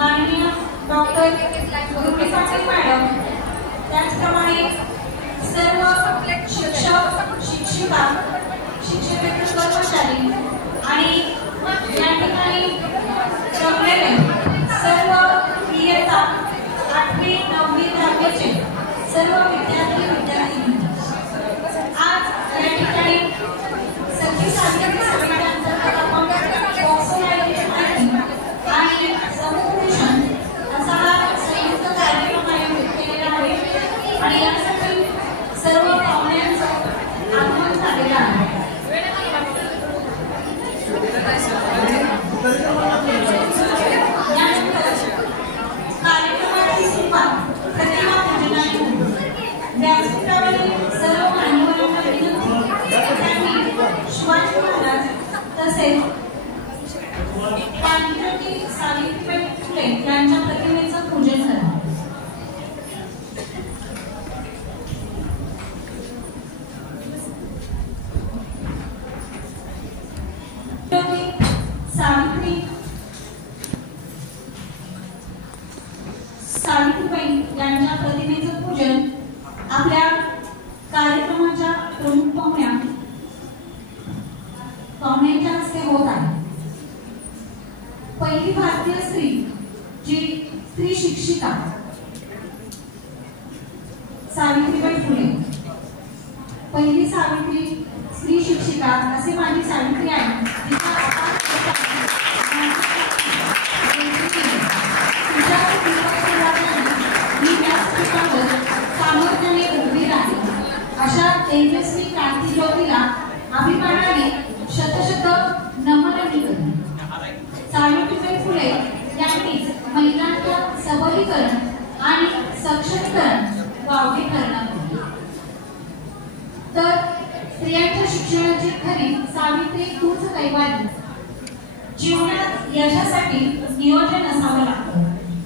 माननीय doctor RuPay Patil madam, त्याचप्रमाणे सर्व शिक्षक, शिक्षिका, शिक्षकेतर कर्मचारी आणि या ठिकाणी जमलेले सर्व इयत्ता 8वी 9वी 10वीचे सर्व विद्यार्थी विद्यार्थिनी, आज या ठिकाणी सखी साहित्य समितीअंतर्गत आपण पॉक्सो आयोजित आणि समुपदेशन असा संयुक्त कार्यक्रम आयोजित केलेला आहे आणि यासाठी सर्व पाहुण्यांचं आगमन झालेलं आहे। कार्यक्रमाची सुरुवात प्रतिमा पूजनाने व्यासपीठावरील सर्व मान्यवरांना विनंती त्यांनी शिवाजी महाराज तसेच क्रांतिज्योती सावित्रीबाई फुले यांच्या प्रतिमेचं पूजन करावं। सावित्रीबाई यांच्या प्रतिमेचं पूजन आपल्या कार्यक्रमाच्या प्रमुख पाहुण्यांच्या हस्ते होत आहे। पहिली भारतीय स्त्री जी स्त्री शिक्षिका सावित्रीबाई फुले, पहिली सावित्री स्त्री शिक्षिका असे माझी सावित्री आहे। सामर्थ्याने उभी राहिली अशा तेजस्वी क्रांतिज्योतीला अभिमानाने शतशत नमन करते। सावित्रीबाई फुले यांनीच महिलांचं सबलीकरण आणि सक्षमीकरण वावगे करण्यात तर स्त्रियांच्या शिक्षणाची खरी सावित्री तूच कैवारी। जीवनात यशासाठी नियोजन असावं लागतं,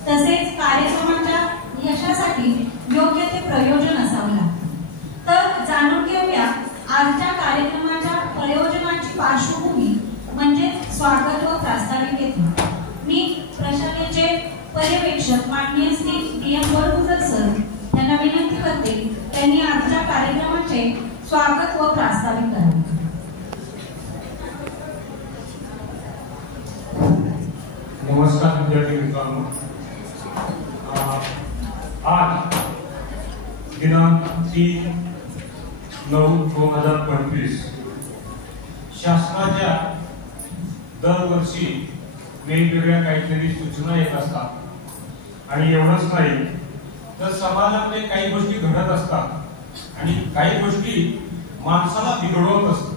तसेच कार्यक्रमाच्या यशासाठी योग्य ते प्रयोजन असावं लागतं। तर जाणून घेऊया आजच्या कार्यक्रमाच्या प्रयोजनाची पार्श्वभूमी म्हणजे स्वागत व प्रास्ताविकेत। मी प्रशालेचे पर्यवेक्षक माननीय श्री DM वरगुजर सर यांना विनंती करते त्यांनी आजच्या कार्यक्रमाचे स्वागत व प्रास्ताविक करावे। नमस्कार विद्यार्थी मित्रांनो, आज दिनांक 3/9/2025 शासनाच्या दरवर्षी वेगवेगळ्या काहीतरी सूचना येत असतात आणि एवढंच नाही तर समाजामध्ये काही गोष्टी घडत असतात आणि काही गोष्टी माणसाला बिघडवत असतात।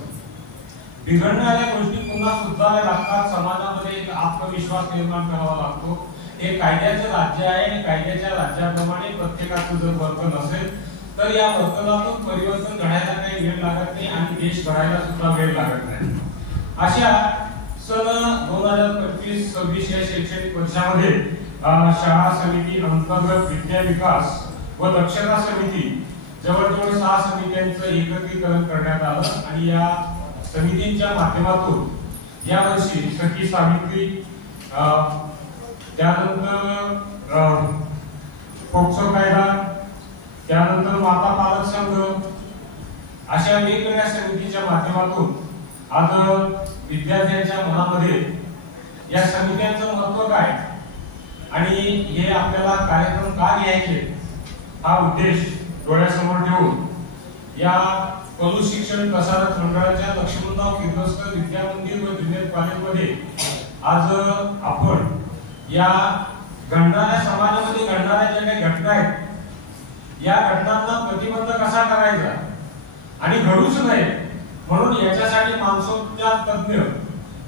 बिघडणाऱ्या गोष्टी पुन्हा सुधाराव्या लागतात, समाजामध्ये एक आत्मविश्वास निर्माण करावा लागतो। हे कायद्याचं राज्य आहे आणि कायद्याच्या राज्याप्रमाणे प्रत्येकाचं जर वर्तन असेल तर या वर्तनातून परिवर्तन घडायला काही वेळ लागत नाही आणि देश घडायला सुद्धा वेळ लागत नाही। अशा सन 2025-26 या शैक्षणिक वर्षामध्ये शाळा समिती अंतर्गत विद्या विकास व दक्षता समिती जवळजवळ 6 समित्यांचं एकत्रीकरण करण्यात आलं आणि या समितींच्या माध्यमातून यावर्षी सखी सावित्री, त्यानंतर पोक्सो कायदा, त्यानंतर माता पालक संघ अशा वेगवेगळ्या समितीच्या माध्यमातून आज विद्यार्थ्यांच्या मनामध्ये या समित्यांचं महत्त्व काय आणि हे आपल्याला कार्यक्रम का घ्यायचे हा उद्देश डोळ्यासमोर ठेवून या पलू शिक्षण प्रसारक मंडळाच्या लक्ष्मणराव किर्लोस्कर विद्या मंदिर व ज्युनियर कॉलेजमध्ये आज आपण या घडणाऱ्या समाजामध्ये घडणाऱ्या ज्या काही घटना आहेत या घटनांना प्रतिबंध कसा करायचा आणि घडूच नये म्हणून याच्यासाठी मानसोपचार तज्ञ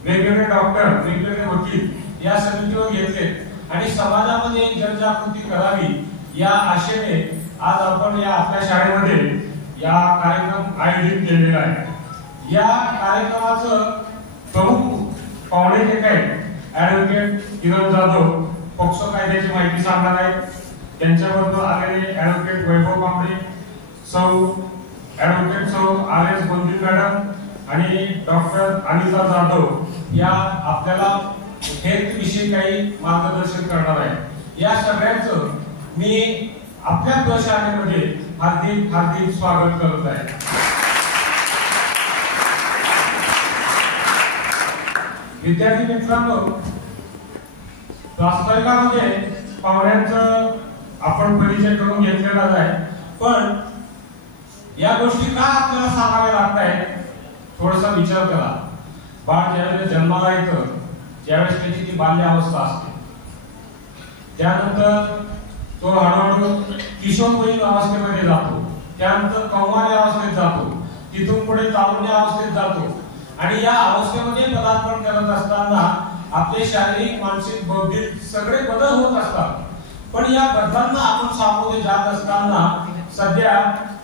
वेगवेगळे डॉक्टर, वेगवेगळे वकील या समितीवर घेतले आणि समाजामध्ये जनजागृती करावी या आशेने आज आपण या आपल्या शाळेमध्ये या कार्यक्रम आयोजित केलेला आहे। या कार्यक्रमाचं प्रमुख पाहुणे जे आहेत ॲडव्होकेट किरण जाधव पोक्सो कायद्याची माहिती सांगणार आहेत, त्यांच्याबरोबर आलेले advocate Vaibhav Kamble, advocate RS Gondi madam आणि डॉक्टर अनिता जाधव या आपल्याला हेल्थ विषयी काही मार्गदर्शन करणार आहे। या सगळ्यांचं मी आपल्या प्रशालेमध्ये हार्दिक हार्दिक स्वागत करत आहे। विद्यार्थी मित्रांनो, वास्तविकामध्ये पाहुण्यांचं आपण परिचय करून घेतलेलाच आहे, पण या गोष्टी का आपल्याला सांगाव्या लागत आहेत थोडासा विचार करा। बाळ ज्यावेळेस जन्माला येतं त्यावेळेस त्याची ती बाल्य अवस्था असते, त्यानंतर तो हळूहळू किशोरवयीन अवस्थेमध्ये जातो, त्यानंतर कौमार्य अवस्थेत जातो, तिथून पुढे तारुण्य अवस्थेत जातो आणि या अवस्थेमध्ये पदार्पण करत असताना आपले शारीरिक मानसिक बौद्धिक सगळे बदल होत असतात। पण या बदलांना आपण सामोरे जात असताना सध्या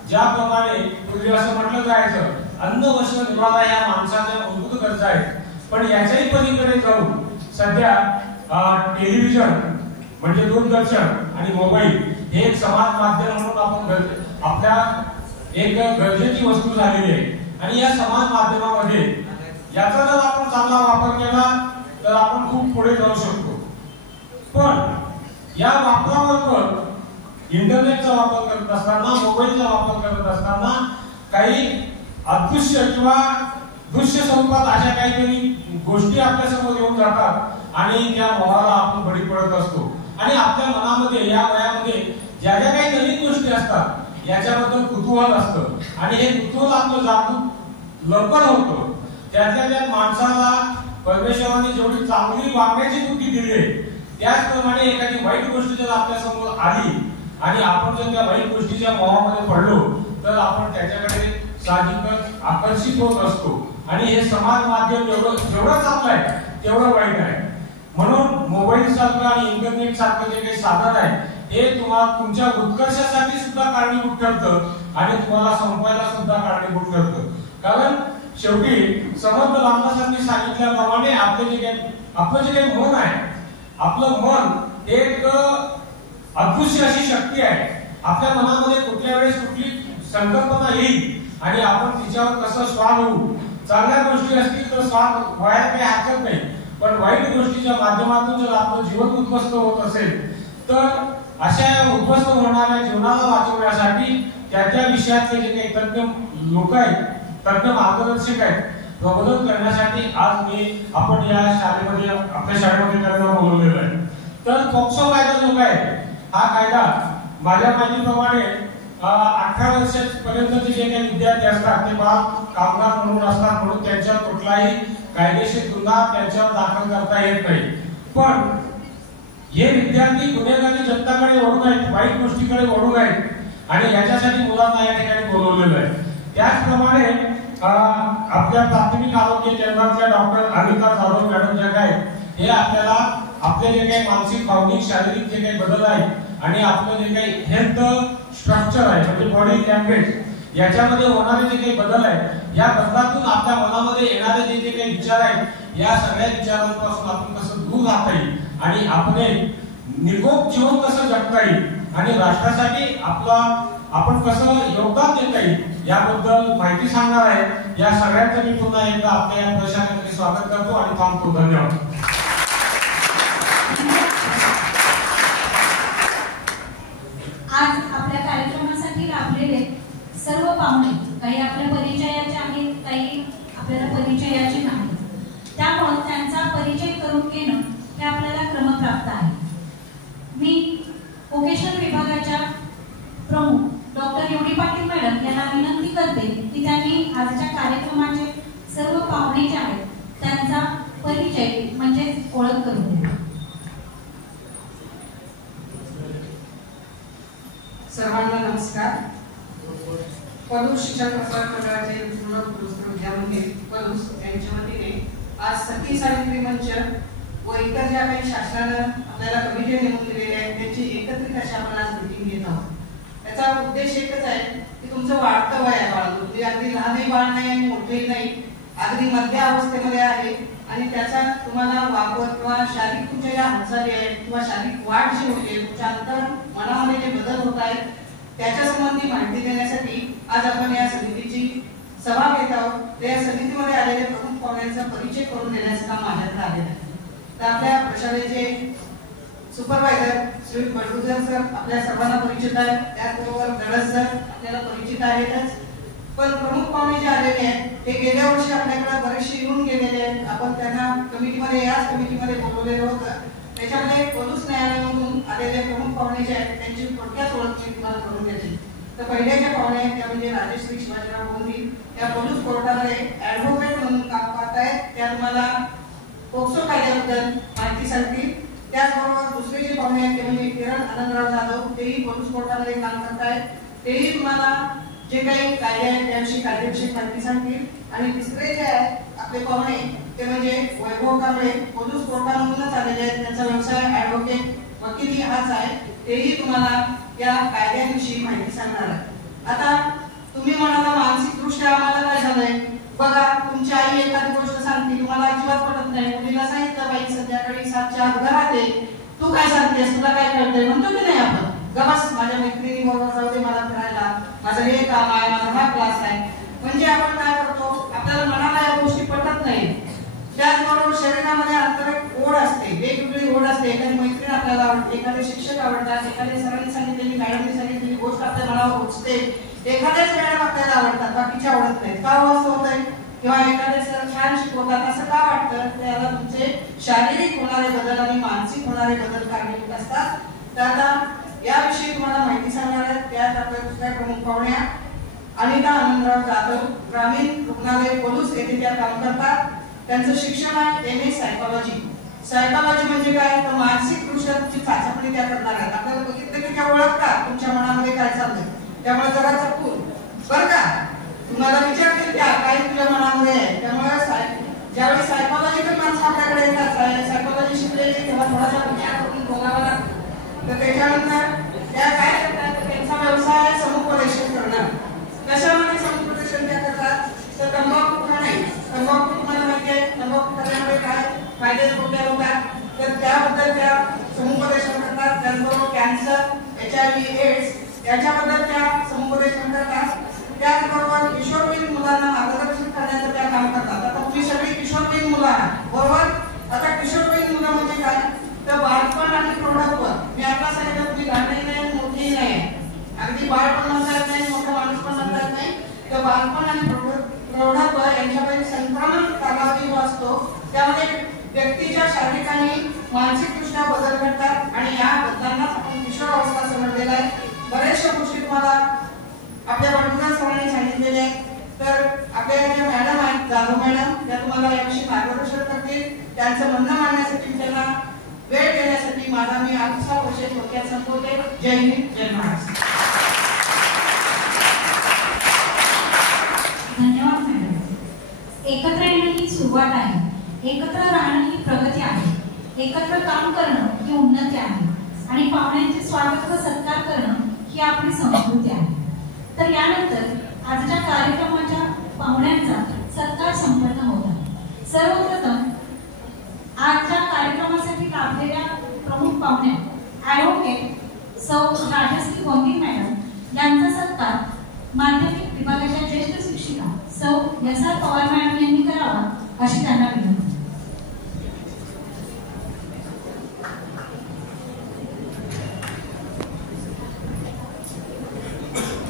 ज्याप्रमाणे पूर्वी असं म्हटलं जायचं अन्न वस्त्र निवारा या माणसाच्या मूलभूत गरजा आहेत, पण याच्याही पलीकडे जाऊन सध्या टेलिव्हिजन म्हणजे दूरदर्शन आणि मोबाईल हे एक समाज माध्यम म्हणून आपण आपल्या एक गरजेची वस्तू झालेली आहे आणि या समाज माध्यमामध्ये याचा जर आपण चांगला वापर केला तर आपण खूप पुढे जाऊ शकतो। पण या वापराबरोबर इंटरनेटचा वापर करत असताना मोबाईलचा वापर करत असताना काही अदृश्य किंवा दृश्य स्वरूपात अशा काहीतरी गोष्टी आपल्या समोर येऊन जातात आणि त्या मोहाला आपण बळी पडत असतो आणि आपल्या मनामध्ये या वयामध्ये ज्या ज्या काही नवीन गोष्टी असतात याच्याबद्दल कुतूहल असतं आणि हे कुतूहल आपलं जागरूक लवकर होतं। त्यातल्या त्यात माणसाला परमेश्वराने जेवढी चांगली वागण्याची बुद्धी दिली आहे त्याचप्रमाणे एखादी वाईट गोष्ट जर आपल्या समोर आली आणि आपण जर त्या वाईट गोष्टीच्या मोहामध्ये पडलो तर आपण त्याच्याकडे साहजिकच आकर्षित होत असतो आणि हे समाज माध्यम जेवढं चांगलं आहे तेवढं वाईट आहे। म्हणून मोबाईल सारखं आणि इंटरनेट सारखं जे काही साधन आहे हे तुम्हाला तुमच्या उत्कर्षासाठी सुद्धा कारणीभूत ठरतं आणि तुम्हाला संपवायला सुद्धा कारणीभूत ठरतं। कारण शेवटी समर्थ रामदासांनी सांगितल्याप्रमाणे आपलं जे काही मन आहे, आपलं मन एक अदृश्य अशी शक्ती आहे। आपल्या मनामध्ये कुठल्या वेळेस कुठली संकल्पना येईल आणि आपण तिच्यावर कसं स्वार होऊ, चांगल्या गोष्टी असतील तर स्वार व्हायला काही हरकत नाही, पण वाईट गोष्टीच्या माध्यमातून जर आपलं जीवन उद्ध्वस्त होत असेल तर अशा उद्ध्वस्त होणाऱ्या जीवनाला वाचवण्यासाठी त्या विषयातले जे काही तज्ञ लोक आहेत, तज्ञ मार्गदर्शक आहेत, प्रबोधन करण्यासाठी आज आपण या शाळेमध्ये आपल्या शाळेमध्ये त्यांना बोलवलेलं आहे। तर पॉक्सो कायदा जो आहे हा कायदा माझ्या माहितीप्रमाणे 18 वर्षापर्यंतचे जे काही विद्यार्थी असतात ते बाल कामगार म्हणून असतात, म्हणून त्यांच्यावर कुठलाही कायदेशीर गुन्हा त्यांच्यावर दाखल करता येत नाही। पण हे विद्यार्थी गुन्हेगारी जगताकडे वळून आहेत, वाईट गोष्टीकडे वळून आहेत आणि याच्यासाठी मुलांना या ठिकाणी बोलवलेलं आहे। त्याचप्रमाणे आपल्या प्राथमिक आरोग्य केंद्रातल्या डॉक्टर अनिता जाधव मॅडम जे आहेत हे आपल्याला आपले जे काही मानसिक भावनिक शारीरिक जे काही बदल आहेत आणि आपलं जे काही हेल्थ स्ट्रक्चर आहे म्हणजे बॉडी लँग्वेज याच्यामध्ये होणारे जे काही बदल आहेत या बदलातून आपल्या मनामध्ये येणारे जे काही विचार आहेत या सगळ्या विचारांपासून आपण कसं दूर राहता येईल आणि आपले निकोप जीवन कसं जगता येईल आणि राष्ट्रासाठी आपण कसं योगदान देता येईल याबद्दल माहिती सांगणार आहे। या सगळ्यांचं मी पुन्हा एकदा आपल्या या प्रशासनामध्ये स्वागत करतो आणि थांबतो। धन्यवाद। आज आपल्या कार्यक्रमासाठी लाभलेले सर्व पाहुणे काही आपल्या परिचयाचे आहेत, काही आपल्याला परिचयाचे नाही, त्यामुळे त्यांचा परिचय करून घेणं हे आपल्याला क्रमप्राप्त आहे। मी वोकेशनल विभागाच्या प्रमुख डॉक्टर योगी पाटील मॅडम यांना विनंती करते की त्यांनी आजच्या कार्यक्रमाचे सर्व पाहुणे जे आहेत त्यांचा परिचय म्हणजे ओळख करून द्या। सर्वांना नमस्कार। पलूस शिक्षण प्रसार मंडळाचे पुरस्कृत विद्यामंत्री पलूस यांच्या वतीने आज सखी सावित्री मंच व इतर ज्या काही शासनानं आपल्याला कमिटी नेमून दिलेले आहेत त्यांची एकत्रित अशी आपण आज मीटिंग घेत आहोत। याचा उद्देश एकच आहे की तुमचं वाढतं वय आहे बाळ, म्हणजे अगदी लहानही बाळ नाही आणि मोठेही नाही, अगदी मध्य अवस्थेमध्ये आहे आणि त्याचा तुम्हाला वापर किंवा शारीरिक तुमच्या ज्या हालचाली आहेत किंवा शारीरिक वाढ जी होते तुमच्या अंतर मनामध्ये जे बदल होत आहेत त्याच्या संबंधी माहिती देण्यासाठी आज आपण या समितीची सभा घेत आहोत। या समितीमध्ये आलेल्या प्रमुख पाहुण्यांचा परिचय करून देण्याचं काम माझ्याकडे आलेलं आहे। तर आपल्या प्रशालेचे सुपरवायझर श्री बडगुजर सर आपल्या सर्वांना परिचित आहेत, त्याचबरोबर गडस सर आपल्याला परिचित आहेतच, पण प्रमुख पाहुणे जे आलेले आहेत ते गेल्या वर्षी आपल्याकडे बरेचसे येऊन गेलेले आहेत. आपण त्यांना कमिटीमध्ये याच कमिटीमध्ये बोलवलेलं होतं. त्याच्यामध्ये पोलीस न्यायालयामधून आलेले प्रमुख पाहुणे जे आहेत त्यांची थोडक्यात ओळख मी तुम्हाला करून देते. तर पहिले जे पाहुणे आहेत त्या म्हणजे राजेश्री शिवाजीराव गोंदी, त्या पोलीस कोर्टामध्ये ऍडव्होकेट म्हणून काम करत आहेत. त्या तुम्हाला पोक्सो कायद्याबद्दल माहिती सांगतील. त्याचबरोबर दुसरे जे पाहुणे आहेत ते म्हणजे किरण आनंदराव जाधव, तेही पोलीस कोर्टामध्ये काम करत आहेत. तेही तुम्हाला जे काही कायदे आहेत त्याविषयी कायदेविषयी माहिती सांगतील. आणि तिसरे जे आहेत आपले पाहुणे ते म्हणजे वैभव कांबळे, पोलीस कोर्टामधूनच आलेले आहेत. त्यांचा व्यवसाय ऍडव्होकेट वकिली हाच आहे. तेही तुम्हाला या कायद्यांविषयी माहिती सांगणार आहे. आता तुम्ही म्हणाला मानसिक दृष्ट्या आम्हाला काय झालंय, बघा तुमची आई एखादी गोष्ट सांगते तुम्हाला अजिबात पटत नाही. मुलीला सांगितलं बाई संध्याकाळी 7च्या आत घरात ये, तू काय सांगतेस, तुला काय कळतंय, म्हणतो की नाही आपण गबस माझ्या मैत्रिणी बरोबर जाऊ दे मला फिरायला, माझं हे काम आहे, माझा हा क्लास आहे. म्हणजे आपण काय करतो, आपल्याला मनाला या गोष्टी पटत नाही. त्याचबरोबर शरीरामध्ये आंतरिक ओढ असते, वेगवेगळी ओढ असते. एखादी मैत्रीण आपल्याला आवडते, एखादे शिक्षक आवडतात, एखाद्या सरांनी सांगितलेली मॅडमनी सांगितलेली गोष्ट आपल्या मनावर पोचते. एखाद्याच मॅडम आपल्याला आवडतात, बाकीच्या आवडत नाहीत. का असं होतंय, किंवा एखादे सर छान शिकवतात असं का वाटतं, त्याला तुमचे शारीरिक होणारे बदल आणि मानसिक होणारे बदल कारणीभूत असतात. तर आता याविषयी तुम्हाला माहिती सांगणार आहे. त्यात आपल्या दुसऱ्या प्रमुख पाहुण्या अनिता आनंदराव जाधव, ग्रामीण रुग्णालय पोलीस येथे त्या काम करतात. त्यांचं शिक्षण आहे MA सायकोलॉजी. सायकोलॉजी म्हणजे काय, तर मानसिक दृष्ट्या तुमची चाचपणी त्या करणार आहेत. आपल्याला बघितलं की त्या ओळखतात तुमच्या मनामध्ये काय चाललंय, त्यामुळे जरा जपून बरं का, तुम्हाला विचारतील त्या काय तुझ्या मनामध्ये आहे. त्यामुळे ज्यावेळी सायकोलॉजिकल माणसं आपल्याकडे येतात, सायकोलॉजी शिकलेली तेव्हा थोडासा विचार करून बोलावा लागतो. तर त्याच्यानंतर त्या काय करतात, त्यांचा व्यवसाय आहे समुपदेशन करणं. कशामध्ये समुपदेशन त्या करतात, तर तंबाखू खाणे. तंबाखू तुम्हाला माहिती आहे, तंबाखू खाण्यामुळे काय फायदे तोटे होतात, तर त्याबद्दल त्या समुपदेशन करतात. त्याचबरोबर कॅन्सर, HIV एड्स याच्याबद्दल त्या समुपदेशन करतात. त्याचबरोबर किशोरवयीन मुलांना मार्गदर्शन करण्याचं त्या काम करतात. आता तुम्ही सगळी किशोरवयीन मुलं आहात बरोबर. आता किशोरवयीन मुलं म्हणजे काय, तर बालपण आणि प्रौढत्व. मी आता सांगितलं तुम्ही लहानही नाही मोठीही नाही, अगदी बालपण म्हणता येत नाही, मोठा माणूस पण म्हणता येत नाही. तर बालपण आणि प्रौढत्व यांच्यामध्ये संक्रमण कालावधी जो असतो त्यामध्ये व्यक्तीच्या शारीरिक आणि मानसिक दृष्ट्या बदल घडतात आणि या बदलांना आपण किशोर अवस्था समजलेला आहे. बऱ्याचशा गोष्टी तुम्हाला आपल्या बडगुजर सरांनी सांगितलेल्या आहेत. तर आपल्या ज्या मॅडम आहेत जाधव मॅडम, त्या तुम्हाला याविषयी मार्गदर्शन करतील. त्यांचं म्हणणं मांडण्यासाठी त्यांना वेळ देण्यासाठी माझा मी आजचा विषय थोडक्यात संपवते. जय हिंद, जय महाराष्ट्र. धन्यवाद मॅडम. एकत्र येणं ही सुरुवात आहे, एकत्र राहणं ही प्रगती आहे, एकत्र काम करणं ही उन्नती आहे आणि पाहुण्यांचे स्वागत व सत्कार करणं ही आपली संस्कृती आहे. तर यानंतर आजच्या कार्यक्रमाच्या पाहुण्यांचा सत्कार संपन्न होत आहे. सर्वप्रथम आजच्या कार्यक्रमासाठी लाभलेल्या प्रमुख पाहुण्या ॲडव्होकेट सौ राजश्री गोंदी मॅडम यांचा सत्कार माध्यमिक विभागाच्या ज्येष्ठ शिक्षिका सौ SR पवार मॅडम यांनी करावा अशी त्यांना विनंती.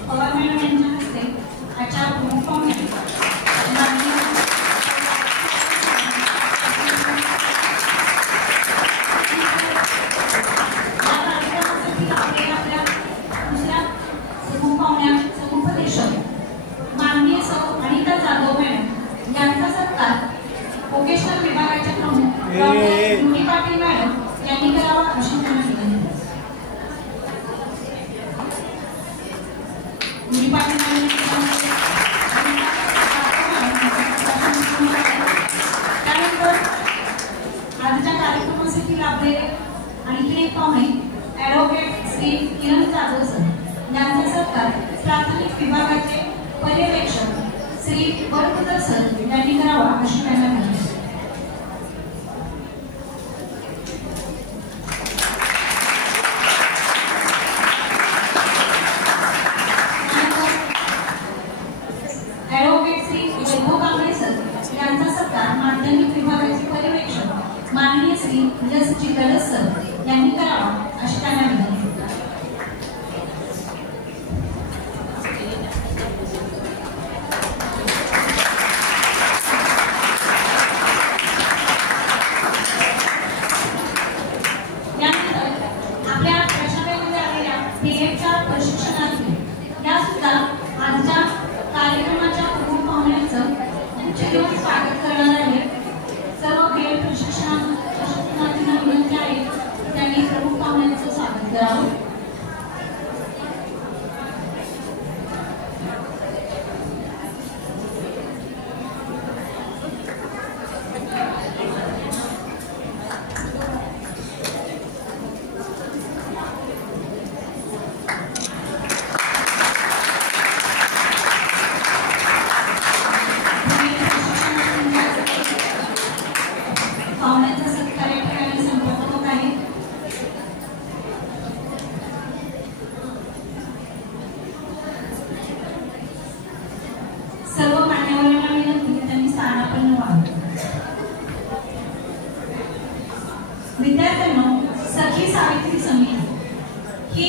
पवार मॅडम यांच्या हस्ते आजच्या प्रमुख पाहुण्या माननीय श्री ही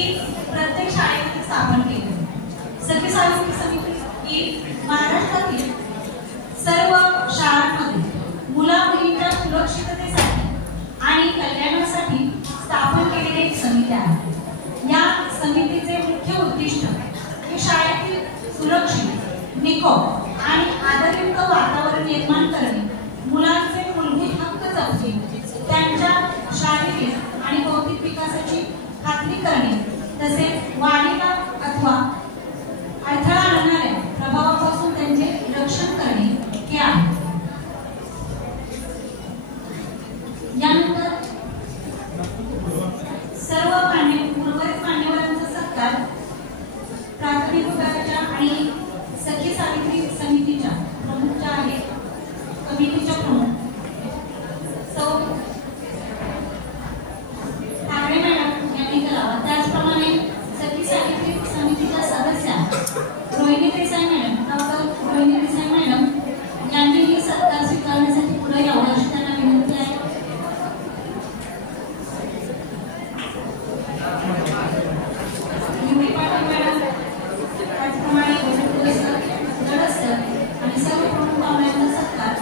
प्रत्येक शाळेत स्थापन केली. सखी सावित्री समिती ही महाराष्ट्रातील सर्व शाळांमध्ये मुला मुलींच्या सुरक्षिततेसाठी आणि कल्याणासाठी स्थापन केलेली एक समिती आहे. या समितीचे मुख्य उद्दिष्ट हे शाळेतील सुरक्षित, निकोप आणि आदरयुक्त वातावरण निर्माण करणे, मुलांचे मूलभूत हक्क जपणे, त्यांच्या शारीरिक आणि बौद्धिक विकासाची खात्री करणे, तसेच वाढीला अथवा अडथळा आणणाऱ्या प्रभावापासून त्यांचे रक्षण करणे हे आहे. यानंतर सर्व उर्वरित मान्यवरांचा सत्कार प्राथमिक विभागाच्या आणि सखी सावित्री समितीच्या प्रमुख ज्या आहेत, कमिटीच्या प्रमुख सौ ठाकरे मॅडम यांनी करावा. त्याचप्रमाणे सखी सावित्री समितीच्या सदस्या Rohini Desai madam, doctor Rohini Desai madam यांनीही सत्कार स्वीकारण्यासाठी पुढे यावं अशी त्यांना विनंती आहे. युवी पाटील मॅडम, त्याचप्रमाणे आणि सर्व प्रमुख पाहुण्यांचा सत्कार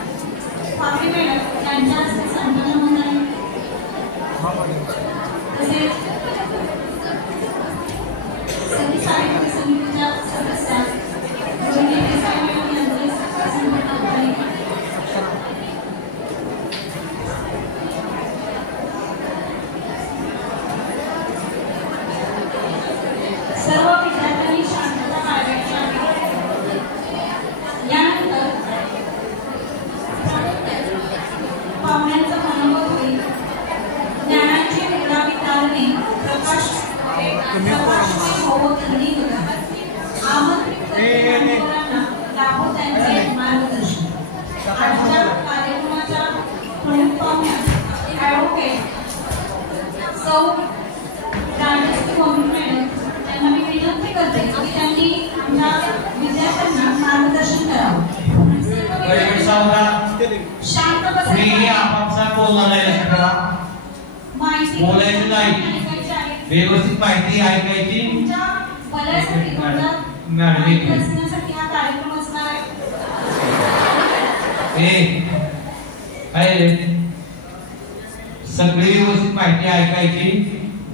पाटील मॅडम यांच्या हस्ते संपन्न होणार आहे. तसेच सखी सावित्री समितीच्या सदस्या रोहिणी देसाई मॅडम यांचे सत्कार संपन्न होणार आहे. सर्व विद्यार्थ्यांनी शांतता बाळगायची आहे. यानंतर पाहुण्यांचं मनोबल होईल. ज्ञानाची निवडावी तारणे प्रकाश आमंत्रित मान्यवरांना लाभो त्यांचे मार्गदर्शन. आजच्या कार्यक्रमाच्या प्रमुख पाहुण्या ॲडव्होकेट सौ राजश्री मोहिते मॅडम त्यांना मी विनंती करते की त्यांनी आमच्या विद्यार्थ्यांना मार्गदर्शन करावं. शांत बसायचं, आपापसात बोलणार नाही, माहिती बोलायचं नाही, व्यवस्थित माहिती ऐकायची. तुमच्या भल्यासाठी, तुमच्या मार्गदर्शनासाठी हा कार्यक्रम असणार आहे. सगळी व्यवस्थित माहिती ऐकायची,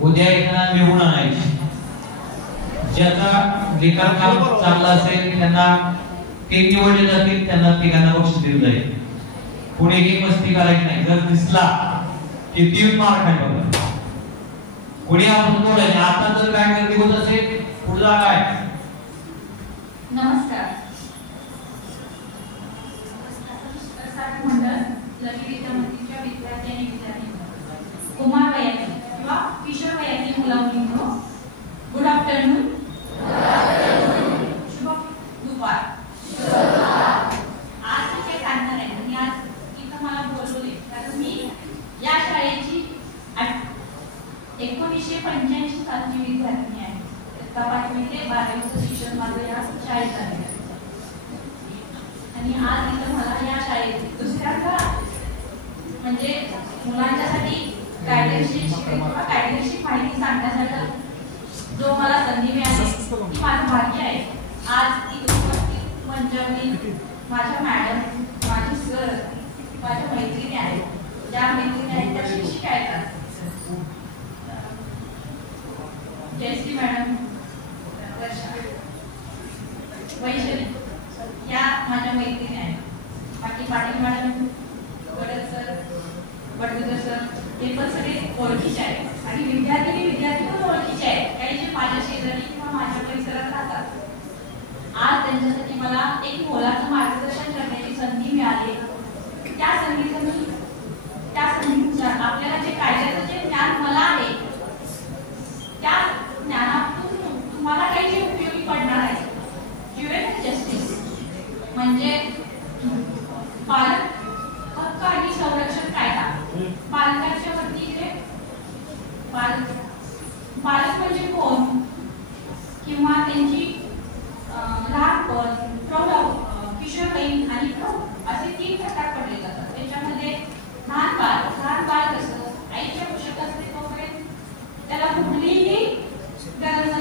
उद्या एखादा निवडून आणायची. ज्याचा लिखाण काम चांगलं असेल त्यांना ते निवडले जातील, त्यांना तिघांना बक्षीस दिलं जाईल. कोणीही मस्ती करायची नाही. जर दिसला की 3 मार्क आहे बघा, कोणी आपण बोलायचे. आता जर काय गर्दी होत असेल पुढचा काय. नमस्कार. मंडळ ललित विद्यामंदिरच्या विद्यार्थी आणि विद्यार्थी, कुमार वयाची किंवा किशोर वयाची मुला मुलींनो, गुड आफ्टरनून, शुभ दुपार. आज मी काय सांगणार आहे, मी आज इथं मला बोलवले कारण मी या शाळेची 1985 सालची विद्यार्थी आहे. इयत्ता 5वी ते 12वीचं शिक्षण माझं या शाळेत झालेलं आहे. आणि आज इथं मला या शाळेत दुसऱ्यांदा म्हणजे मुलांच्यासाठी कायदेशीर माहिती सांगण्यासाठी जो मला संधी मिळाली ती माझं भाग्य आहे. आज ती उपस्थित मंचावरील माझ्या मॅडम, माझे सर, माझ्या मैत्रिणी आहेत. ज्या मैत्रिणी आहेत त्या शिक्षिका आहेत. जयश्री मॅडम, वर्षा, वैशाली या माझ्या मैत्रिणी आहेत. बाकी पाटील मॅडम, गडद सर, बडगुजर सर हे पण सगळे ओळखीचे आहेत. आणि विद्यार्थी पण ओळखीचे आहेत. काही जे माझ्या शेजारी किंवा माझ्या परिसरात राहतात. आज त्यांच्यासाठी मला एक मोलाचं मार्गदर्शन करण्याची संधी मिळाली. त्या संधीनुसार आपल्याला जे कायद्याचं जे ज्ञान मला आहे त्या ज्ञानातून तुम्हाला काही जे उपयोगी पडणार आहे, ज्युडिशियल जस्टिस म्हणजे पालक हक्क आणि संरक्षण कायदा. पालकांच्या वरती जे पालक म्हणजे कोण किंवा त्यांची लहानपण, प्रौढ, किशोरवयीन आणि प्रौढ असे 3 प्रकार पडले जातात. त्याच्यामध्ये लहान बाळ कसं आईच्या पोषक असते तोपर्यंत त्याला कुठलीही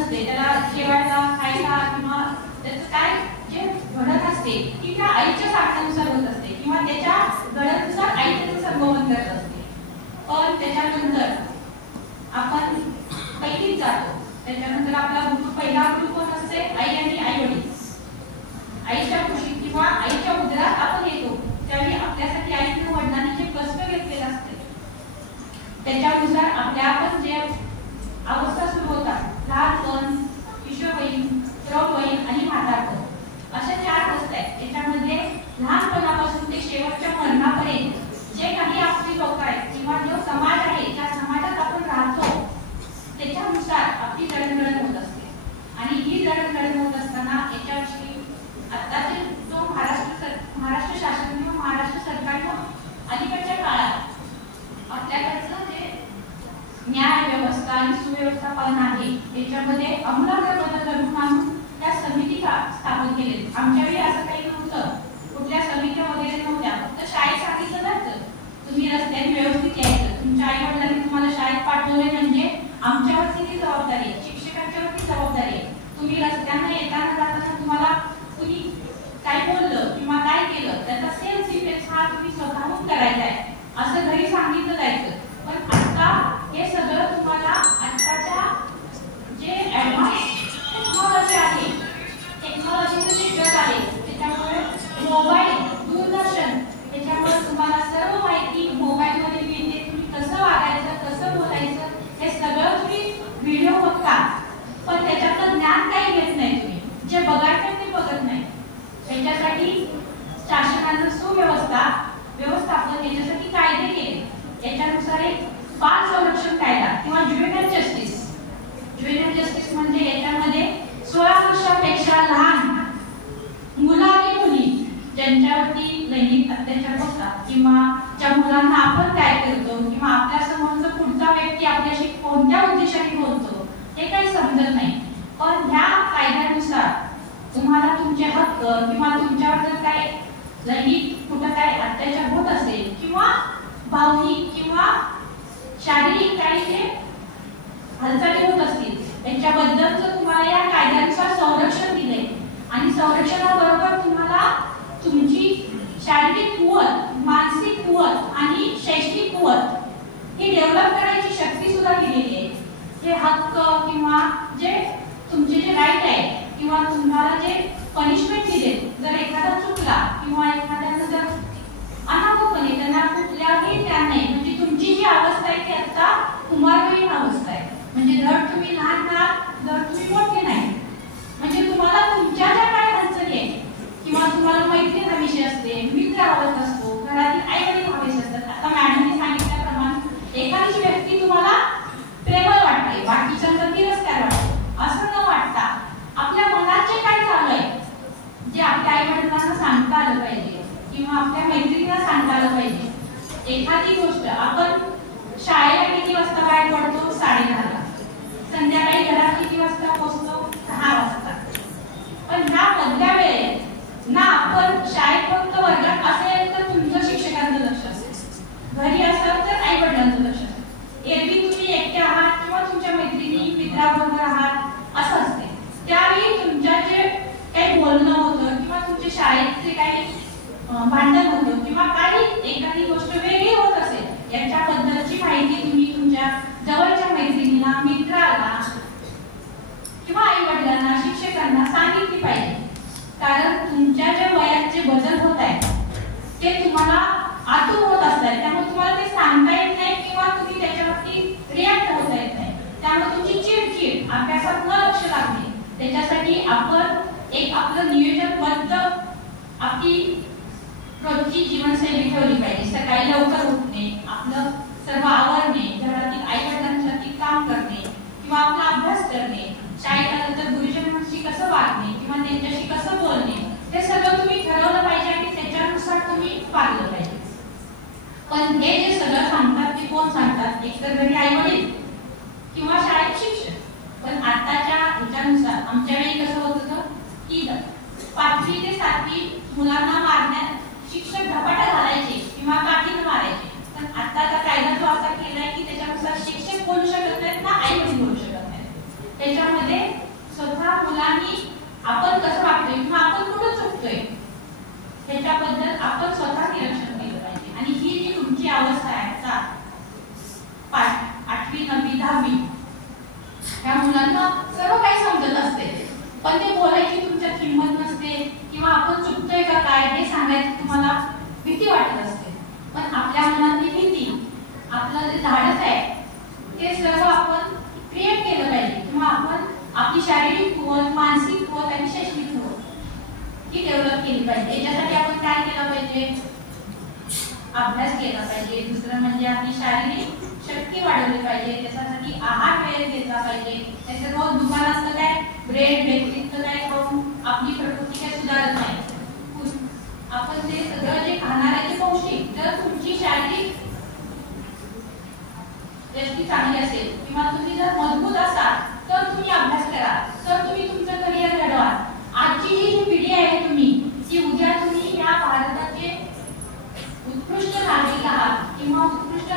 नसते, त्याला जेवायला खायला किंवा त्याचं काय जे घडत असते ती त्या आईच्या सांगण्यानुसार होत असते किंवा त्याच्या घडनुसार आई त्याचं संगोपन करत असते. पण त्याच्यानंतर आपण पहिलीत जातो, त्याच्यानंतर आपला पहिला गुरु कोण असते? आई आणि आई वडील. आईच्या कुशीत किंवा आईच्या उदरात आपण येतो त्यावेळी आपल्यासाठी आईने वडिलांनी जे कष्ट घेतलेलं असते त्याच्यानुसार आपल्या आपण जे अवस्था सुरू होतात, लहानपण, किशोरवयीन, प्रौढवयीन आणि म्हातारपण, अशा 4 अवस्था आहेत. त्याच्यामध्ये लहानपणापासून ते शेवटच्या मरणापर्यंत जे काही आपली लोक आहेत किंवा जो समाज आहे ज्या समाजात आपण राहतो त्याच्यानुसार आपली जडणघडण होत असते. आणि ही जडणघडण होत असताना याच्याविषयी आताचे जो महाराष्ट्र शासन किंवा महाराष्ट्र सरकारनं अलीकडच्या काळात आपल्याकडचं जे न्याय व्यवस्था आणि सुव्यवस्थापन आहे त्याच्यामध्ये आमूलाग्र बदल घडवून आणून त्या समिती स्थापन केलेत. आमच्या वेळी असं काही नव्हतं, कुठल्या समित्या वगैरे नव्हत्या, फक्त शाळेत सांगितलं जातं तुम्ही रस्त्याने व्यवस्थित यायचं. तुमच्या आई वडिलांनी तुम्हाला शाळेत पाठवले म्हणजे आमच्यावरती ती जबाबदारी आहे, शिक्षकांच्यावरती जबाबदारी आहे. तुम्ही रस्त्याने येताना जाताना तुम्हाला कुणी काय बोललं किंवा काय केलं त्याचा सेल्फ डिफेन्स हा तुम्ही स्वतःहून करायचा आहे असं घरी सांगितलं जायचं. पण आता हे सगळं तुम्हाला आजकालच्या जे ऍडव्हान्स टेक्नॉलॉजी आहे, टेक्नॉलॉजीचं जे जग आहे त्याच्यामुळे मोबाईल, दूरदर्शन त्याच्यामुळे तुम्हाला सर्व माहिती मोबाईलमध्ये मिळते. तुम्ही कसं वागायचं, कसं बोलायचं हे सगळं तुम्ही व्हिडिओ बघता, पण त्याच्यातलं ज्ञान काही घेत नाही. तुम्ही जे बघायचं ते बघत नाही. त्याच्यासाठी शासनानं व्यवस्थापन याच्यासाठी कायदे केले. याच्यानुसार एक बाल संरक्षण कायदा किंवा ज्युव्हेनाइल जस्टिस म्हणजे याच्यामध्ये 16 वर्षापेक्षा लहान मुलं आणि मुली ज्यांच्यावरती लैंगिक अत्याचार होतात किंवा ज्या मुलांना आपण काय करतो किंवा आपल्या समोरचा पुढचा व्यक्ती आपल्याशी कोणत्या उद्देशाने बोलतो हे काही समजत नाही. पण ह्या कायद्यानुसार तुम्हाला तुमचे हक्क किंवा तुमच्यावर जर काय लैंगिक कुठं काय अत्याचार होत असेल किंवा भावनिक किंवा शारीरिक काही जे हालचाली होत असतील त्यांच्याबद्दलचं तुम्हाला या कायद्यानुसार संरक्षण दिले. आणि संरक्षणाबरोबर तुम्हाला तुमची शारीरिक कुवत, मानसिक कुवत आणि शैक्षणिक कुवत ही डेव्हलप करायची शक्ती सुद्धा दिलेली आहे. जे हक्क किंवा जे तुमचे जे राईट आहे किंवा तुम्हाला जे पनिशमेंट दिले, जर एखादा चुकला किंवा एखाद्यानं जर अनागोपणे त्यांना कुठल्याही त्याने म्हणजे तुमची जी अवस्था आहे ती आता कुमारवयीन अवस्था आहे. म्हणजे जर तुम्ही लहान आहात, जर तुम्ही मोठे नाही, म्हणजे तुम्हाला तुमच्या ज्या काय अडचणी आहे किंवा तुम्हाला मैत्रीण हवीशी असते, मित्र आवडत असतो, घरातील आई वडील हवेशी असतात. आता मॅडमने सांगितल्याप्रमाणे एखादी व्यक्ती तुम्हाला प्रेमळ वाटते, बाकीच्यांना तिरस्कार वाटतो, असं न वाटता आपल्या मनात जे काय चालू आहे जे आपल्या आई वडिलांना सांगता आलं पाहिजे किंवा आपल्या मैत्रिणींना सांगता आलं पाहिजे. एखादी गोष्ट आपण शाळेला किती वाजता बाहेर पडतो? 10:30ला. संध्याकाळी घरात किती वाजता पोहोचतो? 10 वाजता. पण ह्या मधल्या वेळेत ना आपण शाळेत फक्त वर्गात असेल तर तुमचं शिक्षकांचं लक्ष असेल, घरी असाल तर आई वडिलांचं लक्ष असेल, एरवी तुम्ही एकटे आहात किंवा तुमच्या मैत्रिणी मित्राबरोबर आहात असं असते. त्यावेळी तुमच्या जे काही बोलणं होतं किंवा तुमच्या शाळेचे काही भांडण होतं किंवा काही एखादी गोष्ट वेगळी होत असेल याच्याबद्दलची माहिती तुम्ही तुमच्या जवळच्या मैत्रिणीला, मित्राला किंवा आई वडिलांना, शिक्षकांना सांगितली पाहिजे. कारण तुमच्या ज्या वयात जे बदल होत आहेत ते तुम्हाला आतून होत असतात, त्यामुळे तुम्हाला ते सांगता येत नाही किंवा तुम्ही त्याच्यावरती रिॲक्ट होता येत नाही. त्यामुळे तुमची चिडचिड, अभ्यासात न लक्ष लागणे, त्याच्यासाठी आपण एक आपलं नियोजनबद्ध आपली रोजची जीवनशैली ठेवली पाहिजे. सकाळी लवकर उठणे, आपलं सर्व आवरणे, घरातील आई वडिलांसाठी काम करणे किंवा आपला अभ्यास करणे, शाळेत आलं तर गुरुजनांशी कसं वागणे किंवा त्यांच्याशी कसं बोलणे हे सगळं तुम्ही ठरवलं पाहिजे आणि त्याच्यानुसार तुम्ही वागलं पाहिजे. पण हे जे सगळं सांगतात ते कोण सांगतात? एकतर घरी आई वडील किंवा शाळेत शिक्षक. पण आताच्या ह्याच्यानुसार आमच्या वेळी कसं होत होतं की 5वी ते 7वी मुलांना मारण्यात शिक्षक झपाटा घालायचे किंवा काठीनं मारायचे. पण आताचा कायदा जो असा केलाय की त्याच्यानुसार शिक्षक बोलू शकत नाहीत ना आई वडील बोलू शकत नाहीत. त्याच्यामध्ये पण ते बोलायची तुमच्यात हिंमत नसते किंवा आपण चुकतोय का काय हे सांगायची तुम्हाला भीती वाटत असते. पण आपल्या मनातली भीती, आपलं जे धाडस आहे ते सर्व आपण क्रिएट केलं पाहिजे किंवा आपण आपली शारीरिक कुवत, मानसिक कुवत आणि शैक्षणिक कुवत ही डेव्हलप केली पाहिजे. याच्यासाठी आपण काय केलं पाहिजे? अभ्यास केला पाहिजे. दुसरं म्हणजे आपली शारीरिक शक्ती वाढवली पाहिजे. त्याच्यासाठी आहार वेळेत घेतला पाहिजे. त्याचं रोज दुकानातलं काय ब्रेड बेकरीचं काय खाऊन आपली प्रकृती काय सुधारत नाही. आपण ते सगळं जे खाणार आहे ते पौष्टिक. जर तुमची शारीरिक दृष्टी चांगली असेल किंवा तुम्ही जर मजबूत असाल तर तुम्ही अभ्यास करा, तर तुम्ही तुमचं करिअर घडवा. आजची जी पिढी आहे तुम्ही ती उद्या तुम्ही या भारताचे उत्कृष्ट नागरिक आहात किंवा उत्कृष्ट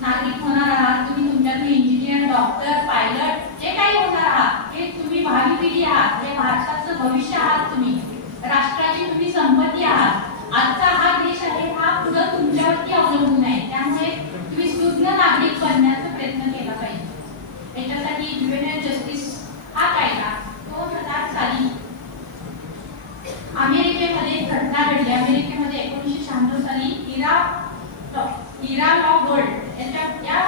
नागरिक होणार आहात. तुम्ही तुमच्यातून इंजिनियर, डॉक्टर, पायलट जे काही होणार आहात हे तुम्ही भावी पिढी आहात. हे भारताचं भविष्य आहात. तुम्ही राष्ट्राची तुम्ही संपत्ती आहात. आजचा हा देश आहे हा पुढे तुमच्यावरती अवलंबून आहे. त्यामुळे तुम्ही सुज्ञ नागरिक बनण्याचा प्रयत्न केला पाहिजे. याच्यासाठी ज्युव्हेनाइल जस्टिस हा कायदा 2000 साली अमेरिकेमध्ये एक घटना घडली. अमेरिकेमध्ये 1996 साली इरा लॉ गोल्ड या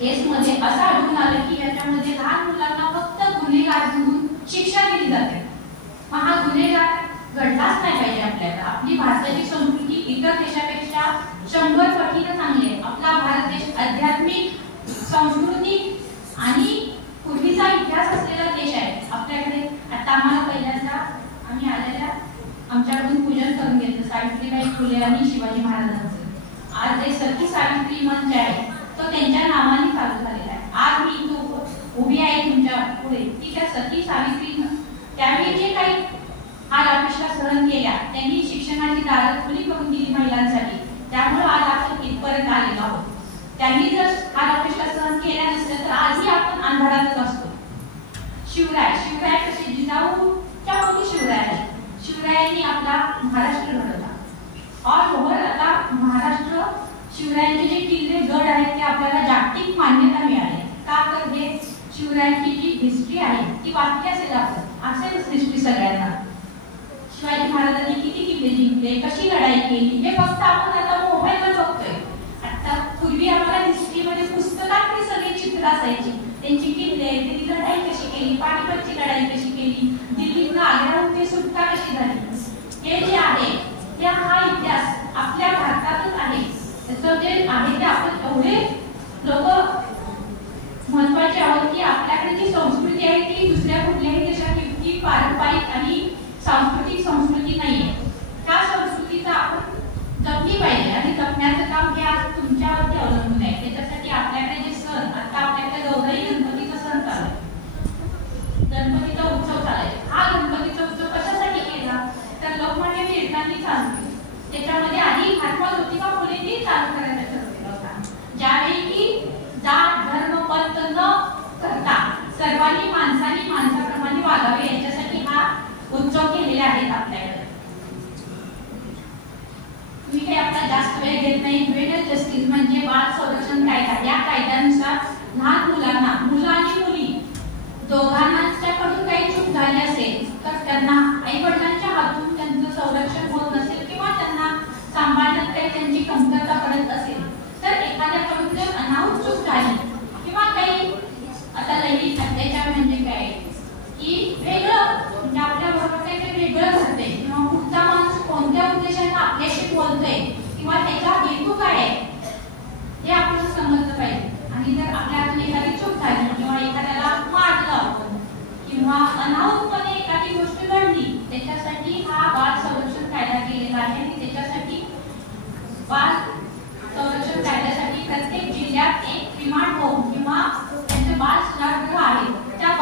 केसमध्ये असं आढळून आलं की याच्यामध्ये लहान मुलांना फक्त गुन्हेगार म्हणून शिक्षा दिली जाते. मग हा गुन्हेगार घडलाच नाही पाहिजे. आपल्याला आपली भारताची संस्कृती इतर देशापेक्षा 100 पटीने चांगली आहे. आपला भारत देश आध्यात्मिक, सांस्कृतिक आणि पूर्वीचा इतिहास असलेला देश आहे. आपल्याकडे आता आम्हाला पहिल्यांदा आम्ही आलेल्या आमच्याकडून पूजन करून घेतलं सावित्रीबाई फुले आणि शिवाजी महाराजांचं. आज जे सती सावित्री मंच आहे तो त्यांच्या नावाने चालू झालेला आहे. आज मी उभी आहे तुमच्या पुढे ती त्या सती सावित्री त्यावेळी जे काही हाल अपेक्षा सहन केल्या त्यांनी शिक्षणाची दारं खुली करून दिली महिलांसाठी. त्यामुळे आज आपण इथपर्यंत आलेलो आहोत. त्यांनी जर हाल अपेक्षा सहन केल्या नसत्या तर आजही आपण अंधारातच असतो. शिवराय कसे जिजाऊच्या मोठी शिवराय आहे. शिवरायांनी आपला महाराष्ट्र घडवला. ऑल ओव्हर आता महाराष्ट्र शिवरायांचे जे किल्ले गड आहेत ते आपल्याला जागतिक मान्यता मिळाली. का तर हे शिवरायांची जी हिस्ट्री आहे ती वाचली असेल आपण असेलच हिस्ट्री सगळ्यांना. शिवाजी महाराजांनी किती किल्ले जिंकले, कशी लढाई केली हे फक्त आपण आता मोबाईलवर बघतोय. आता पूर्वी आम्हाला हिस्ट्रीमध्ये पुस्तकात ती सगळी चित्र असायची. त्यांची किल्ले, त्यांनी लढाई कशी केली, पानिपतची लढाई कशी केली, दिल्लीतून आग्र्याहून ते सुटका कशी झाली, हे जे आहे ते हा इतिहास आपल्या भारतातच आहे. त्याचं जे आहे ते आपण एवढे लोक महत्वाचे आहोत की आपल्याकडे जी संस्कृती आहे ती दुसऱ्या कुठल्याही देशात इतकी पारंपरिक आणि सांस्कृतिक संस्कृती नाहीये. त्या संस्कृतीचा आपण जपली पाहिजे आणि जपण्याचं काम हे आज तुमच्यावरती अवलंबून आहे. त्याच्यासाठी आपल्याकडे जे सण आता आपल्याकडे गौरी गणपतीचा सण चालू आहे, गणपतीचा उत्सव चालू आहे. हा गणपतीचा उत्सव कशासाठी केला तर लोकमान्य टिळकांनी चालू केला. त्याच्यामध्ये आधी महात्मा ज्योतिबा फुलेंनी चालू करायचा ठरवलेला होता. ज्यावेळी की जात धर्म पंथ न करता सर्वांनी माणसाप्रमाणे वागावे याच्यासाठी हा उत्सव केलेले आहेत आपल्याकडे. मी काही आपला जास्त वेळ घेत नाही. ज्युव्हेनाइल जस्टिस म्हणजे बाल संरक्षण कायदा. या कायद्यानुसार लहान मुलांना, मुलं आणि मुली दोघांच्याकडून काही चूक झाली असेल तर त्यांना आई वडिलांच्या हातून त्यांचं संरक्षण होत नसेल किंवा त्यांना सांभाळण्यात काही त्यांची कमतरता पडत असेल तर एखाद्याकडून जर अनाहूत चूक झाली किंवा काही आता लैंगिक अत्याचार म्हणजे काय की वेगळं म्हणजे आपल्या बरोबर काही वेगळं घडते किंवा पुढचा माणूस कोणत्या उद्देशाने आपल्याशी बोलतोय किंवा त्याचा हेतू काय आहे हे आपल्याला समजलं पाहिजे. आणि जर आपल्या हातून एखादी चूक झाली किंवा एखाद्याला मारलं आपण किंवा अनाहूतपणे एखादी गोष्ट घडली त्याच्यासाठी हा बाल संरक्षण कायदा केलेला आहे. आणि त्याच्यासाठी बाल संरक्षण कायद्यासाठी प्रत्येक जिल्ह्यात एक रिमांड होम किंवा त्यांचे बाल सुधारगृह आहे. त्या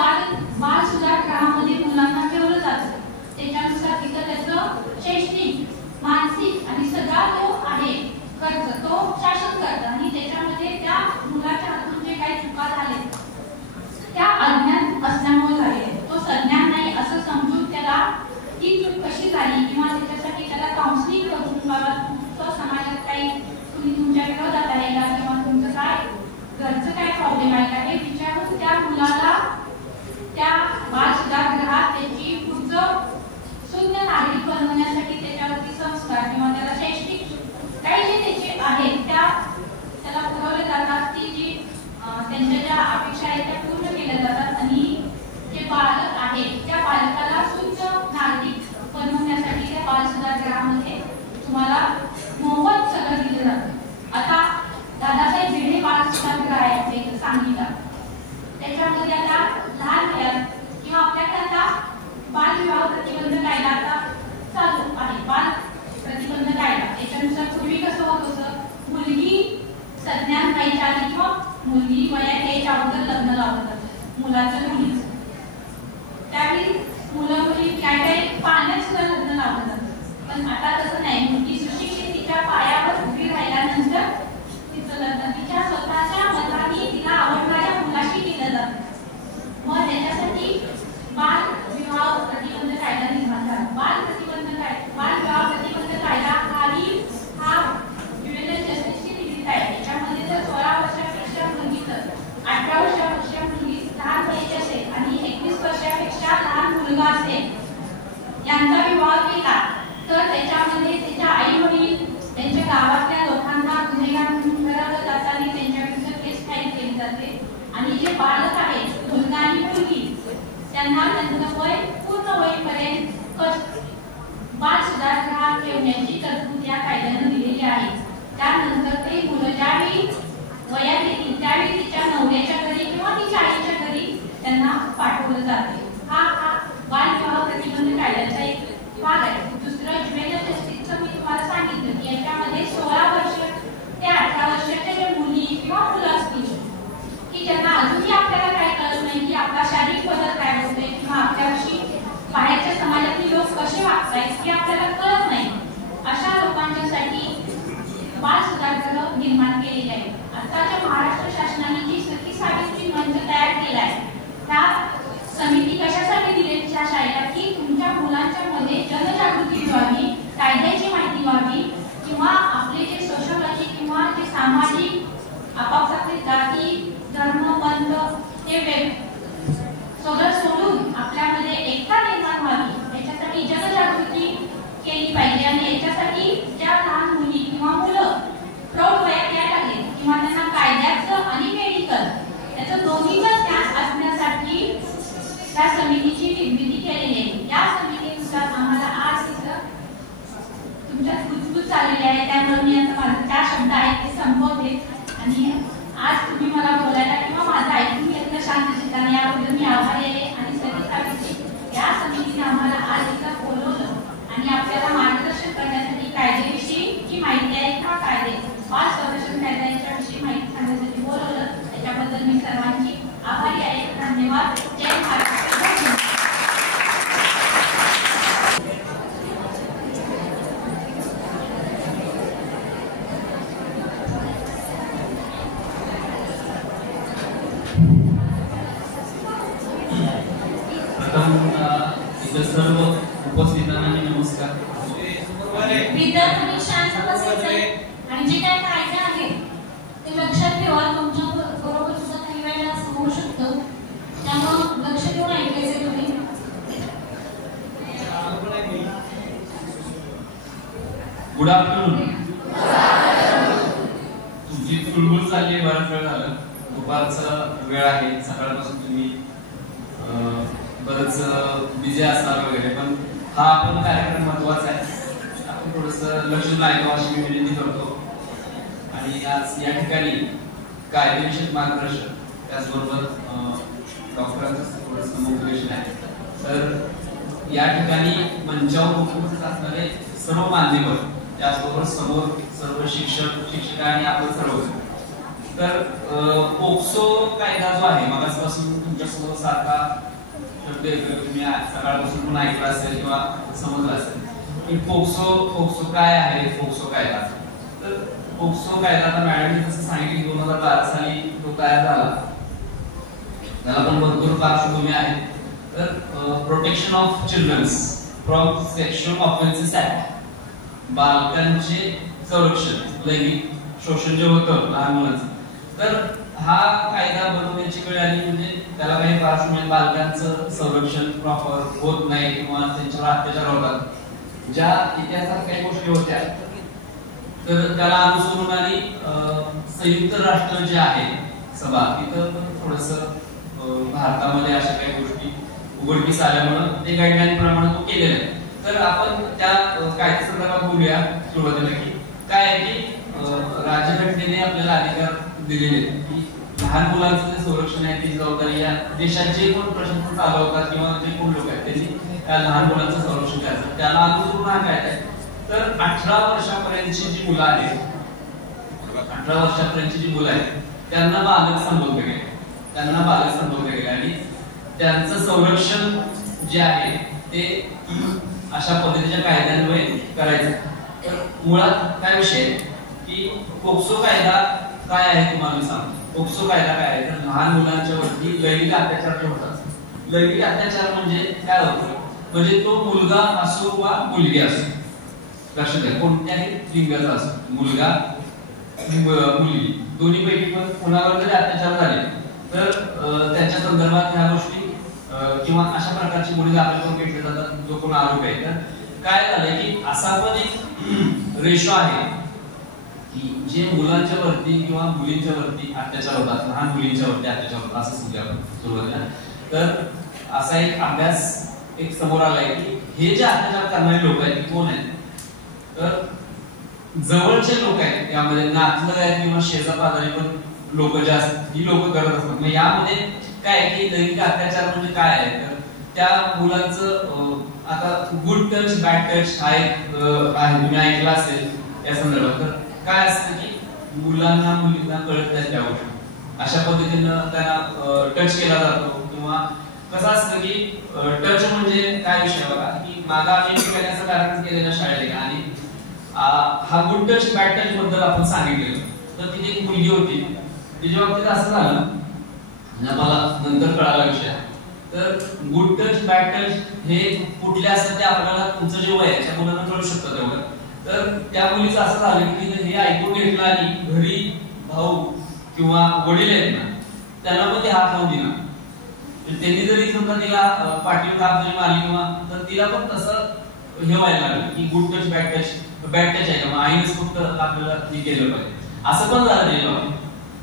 बाल सुधारगृहामध्ये मुलांना ठेवलं जातं. त्याच्यानुसार तिथं त्याचं शैक्षणिक, मानसिक आणि सगळा जो आहे खर्च तो शासन करतं. आणि त्याच्यामध्ये त्या मुलाच्या हातून जे काही चुका झाले त्या अज्ञान असल्यामुळे झाले. तो सज्ञान नाही असं समजून त्याला ती चूक कशी झाली किंवा त्याच्यासाठी त्याला काउन्सिलिंग करून बाबा तुमचं समाजात काही तुम्ही तुमच्या विरोधात आहे का किंवा तुमचं काय घरचं काय प्रॉब्लेम आहे का हे विचारून त्या मुलाला त्या बाल अपेक्षा आहेत त्या पूर्ण केल्या जातात आणि जे बालक आहे त्या बालकाला सुंच नागरिक बनवण्यासाठी त्या बाल सुधारगृहामध्ये तुम्हाला मोफत सगळं दिलं जातं। आता दादासाहेब भिडे बाल सुधारगृह आहे आपल्या सांगलीला, त्याच्यामध्ये आता लहान वयात किंवा आपल्याकडे आता बालविवाह प्रतिबंध कायदा आता चालू आहे, बाल प्रतिबंध कायदा। त्याच्यानुसार पूर्वी कसं होत होतं, मुलगी संज्ञान व्हायच्या आधी किंवा मुलगी वयात यायच्या अगोदर लग्न लावलं जातं मुलाचं मुलीचं, त्यावेळी मुलं मुली काय काय पाण्यात सुद्धा लग्न लावलं जातं। पण आता तसं नाही, मुलगी सुशिक्षित तिच्या पायावर उभी राहिल्यानंतर तिचं लग्न तिच्या स्वतःच्या मताने तिला आवडणाऱ्या मुलाशी केलं जातं। मग त्याच्यासाठी बाल विवाह प्रतिबंध कायदा निर्माण झाला। बाल विवाह प्रतिबंध कायदा हा ज्युडिशियल जस्टिसची निमित्त आहे। त्याच्यामध्ये जर 16 वर्षापेक्षा मुलगीचं 18 वर्षापेक्षा मुलगी लहान वयाची असेल आणि 21 वर्षापेक्षा लहान मुलगा असेल यांचा विवाह केला तर त्याच्यामध्ये त्याच्या आई वडील त्यांच्या गावातल्या लोकांना गुन्हेगार म्हणून ठरवलं जातं आणि त्यांच्या विरुद्ध केस फाईल केली जाते। आणि जे बालक आहेत मुलगा आणि मुलगी त्यांना त्यांचं वय पूर्ण होईपर्यंत बाल सुधारगृहात ठेवण्याची तरतूद या कायद्याने दिलेली आहे। त्यानंतर ते मुलं ज्यावेळी वयात येतील त्यावेळी तिच्या नवऱ्याच्या घरी किंवा तिच्या आईच्या घरी त्यांना पाठवलं जाते। हा बाल विवाह प्रतिबंध कायद्याचा एक भाग आहे। दुसरं ज्युडिशियल जस्टिसचं मी तुम्हाला सांगितलं की याच्यामध्ये 16 वर्ष ते 18 वर्षाच्या ज्या मुली किंवा मुलं असतील की ज्यांना अजूनही आपल्याला काय कळत नाही की आपला शारीरिक बदल काय होतोय किंवा आपल्याशी बाहेरच्या समाजातील लोक कसे वागतायत हे आपल्याला कळत नाही, अशा लोकांच्यासाठी बाल सुधारगृह निर्माण केलेले आहे। आताच्या महाराष्ट्र शासनाने जी सती सावित्री मंच तयार केला आहे त्या समिती कशासाठी दिलेली आहे की तुमच्या मुलांच्या मध्ये जनजागृती व्हावी, कायद्याची माहिती व्हावी किंवा आपले जे सोशलॉजी किंवा जे सामाजिक आपापसातले जाती धर्म पंथ हे सगळं सोडून आपल्यामध्ये एकता निर्माण व्हावी याच्यासाठी जनजागृती केली पाहिजे। आणि याच्यासाठी ज्या लहान मुली किंवा मुलं प्रौढ वयात यायला लागले किंवा त्यांना कायद्याचं आणि मेडिकल याचं दोन्हीचं ज्ञान असण्यासाठी त्या समितीची निर्मिती केलेली आहे। या समितीनुसार आम्हाला आज इथं तुमच्यात गुजगुज चाललेली आहे, त्यामुळे मी आता माझे 4 शब्द आहेत ते संपवते आणि आज तुम्ही मला बोलायला किंवा माझं ऐकून घेतलं शांत चित्ताने याबद्दल मी आभारी आहे। आणि सती सावित्री या समितीने आम्हाला आज इथं बोलवलं आणि आपल्याला मार्गदर्शन करण्यासाठी कायद्याविषयी जी माहिती आहे किंवा कायदे बाल संरक्षण कायद्याविषयी माहिती सांगण्यासाठी बोलवलं, त्याच्याबद्दल मी सर्वांची आभारी आहे। धन्यवाद। जय महाराष्ट्र। सर्व उपस्थितांना नमस्कार। विद्यार्थ्यांनी शांत बसायचं आणि जे काय कायदे आहेत ते लक्षात ठेवा। तुमच्या बरोबर सुद्धा काही वेळेला असं होऊ शकतं, त्यामुळे लक्ष देऊन ऐकायचं तुम्ही। Good afternoon. तुमची चुळबुळ चालली, बराच वेळ झालं, दुपारचा वेळ आहे, सकाळपासून तुम्ही बरंच बिझी असाल वगैरे, पण हा आपण कार्यक्रम महत्वाचा आहे, आपण थोडस लक्ष द्यावं अशी मी विनंती करतो। आणि आज या ठिकाणी कायदेविषयक मार्गदर्शन त्याचबरोबर डॉक्टरांचं थोडंसं मोटिवेशन आहे। तर या ठिकाणी मंचावर उपस्थित असणारे सर्व मान्यवर, त्याचबरोबर समोर सर्व शिक्षक शिक्षिका आणि आपण सर्व, तर पोक्सो कायदा जो आहे मगाचपासून तुमच्यासमोर सारखा शब्द येतो, तुम्ही सकाळपासून पण ऐकला असेल किंवा समजलं असेल की पोक्सो काय आहे। पोक्सो कायदा, तर पोक्सो कायदा आता मॅडमने जसं सांगितलं 2012 साली तो तयार झाला, त्याला पण भरपूर पार्श्वभूमी आहे। तर protection of childrens from sexual offences act, बालकांचे संरक्षण, लैंगिक शोषण जे होतं लहान मुलांचं, तर हा कायदा बनवण्याची वेळ आली म्हणजे त्याला काही पार्श्वभूमी, बालकांचं संरक्षण प्रॉपर होत नाही किंवा त्यांच्यावर अत्याचार होतात, ज्या इतिहासात काही गोष्टी होत्या, तर त्याला अनुसरून आणि संयुक्त राष्ट्र जे आहे सभा, तिथं थोडस भारतामध्ये अशा काही गोष्टी उघडकीस आल्यामुळं ते गाईडलाईन प्रमाणे तो केलेला आहे. तर आपण त्या कायद्या संदर्भात बोलूया सुरुवातीला की काय आहे की राज्यघटनेने आपल्याला अधिकार दिलेले आहेत की लहान मुलांचं जे संरक्षण आहे ती जबाबदारी या देशात जे कोण प्रशासन चालवतात किंवा जे कोण लोक आहेत त्यांनी त्या लहान मुलांचं संरक्षण करायचं. त्याला अनुसरून हा कायदा आहे. तर 18 वर्षापर्यंतची जी मुलं आहेत 18 वर्षापर्यंतची जी मुलं आहेत त्यांना बालक संबोधले गेले, त्यांना बालक संबोधले गेले आणि त्यांचं संरक्षण जे आहे ते अशा पद्धतीच्या कायद्यान्वये करायचं. तर मुळात काय विषय की पोक्सो कायदा काय आहे तुम्हाला मी सांगतो. पोक्सो कायदा काय आहे तर लहान मुलांच्या वरती लैंगिक अत्याचार जे होतात. लैंगिक अत्याचार म्हणजे काय होतं म्हणजे तो मुलगा असो वा मुलगी असो, लक्षात घ्या कोणत्याही लिंगाचा असो, मुलगा मुलगी दोन्हीपैकी पण कोणावर जरी अत्याचार झाले तर त्यांच्या संदर्भात ह्या गोष्टी किंवा अशा प्रकारची गुन्हे दाखल करून घेतले जातात. जो कोण आरोप आहे तर काय झालंय की असा पण एक रेशो आहे की जे मुलांच्या वरती किंवा मुलींच्या वरती अत्याचार होतात, लहान मुलींच्या वरती अत्याचार होतात असं समजा सुरुवातीला. तर असा एक अभ्यास एक समोर आलाय की हे जे अत्याचार करणारे लोक आहेत कोण आहेत तर जवळचे लोक आहेत, यामध्ये नातलग आहेत किंवा शेजापाजारी पण लोक जे असतात ही लोक करत असतात. मग यामध्ये काय आहे की लैंगिक अत्याचार म्हणजे काय आहे तर त्या मुलांचं आता गुड टच बॅड टच हा एक आहे, तुम्ही ऐकला असेल या संदर्भात. तर काय असतं की मुलांना मुलींना कळत नाही त्या गोष्टी, अशा पद्धतीनं त्यांना टच केला जातो. किंवा कसं असतं की टच म्हणजे काय विषय बघा की मागा आम्ही शिकण्याचं कारण केलेलं शाळेत आणि हा गुड टच बॅड टच बद्दल आपण सांगितलेलं. तर तिथे एक मुलगी होती तिच्या बाबतीत असं झालं मला नंतर कळाला विषय. तर गुड टच बॅड टच हे कुठले असतात ते आपल्याला तुमचं जे वय आहे त्या मुलांना कळू शकतं तेवढं. तर त्या मुलीचं असं झालं की हे ऐकून घेतलं आणि घरी भाऊ किंवा वडील आहेत ना त्यांना पण ते हात लावून दिला. त्यांनी जरी समजा तिला पाठीवर हात जरी मारली किंवा तर तिला पण तसं हे व्हायला लागलं की गुड टच बॅड टच आहे का आईनेच फक्त आपल्याला हे केलं पाहिजे असं पण झालं नाही.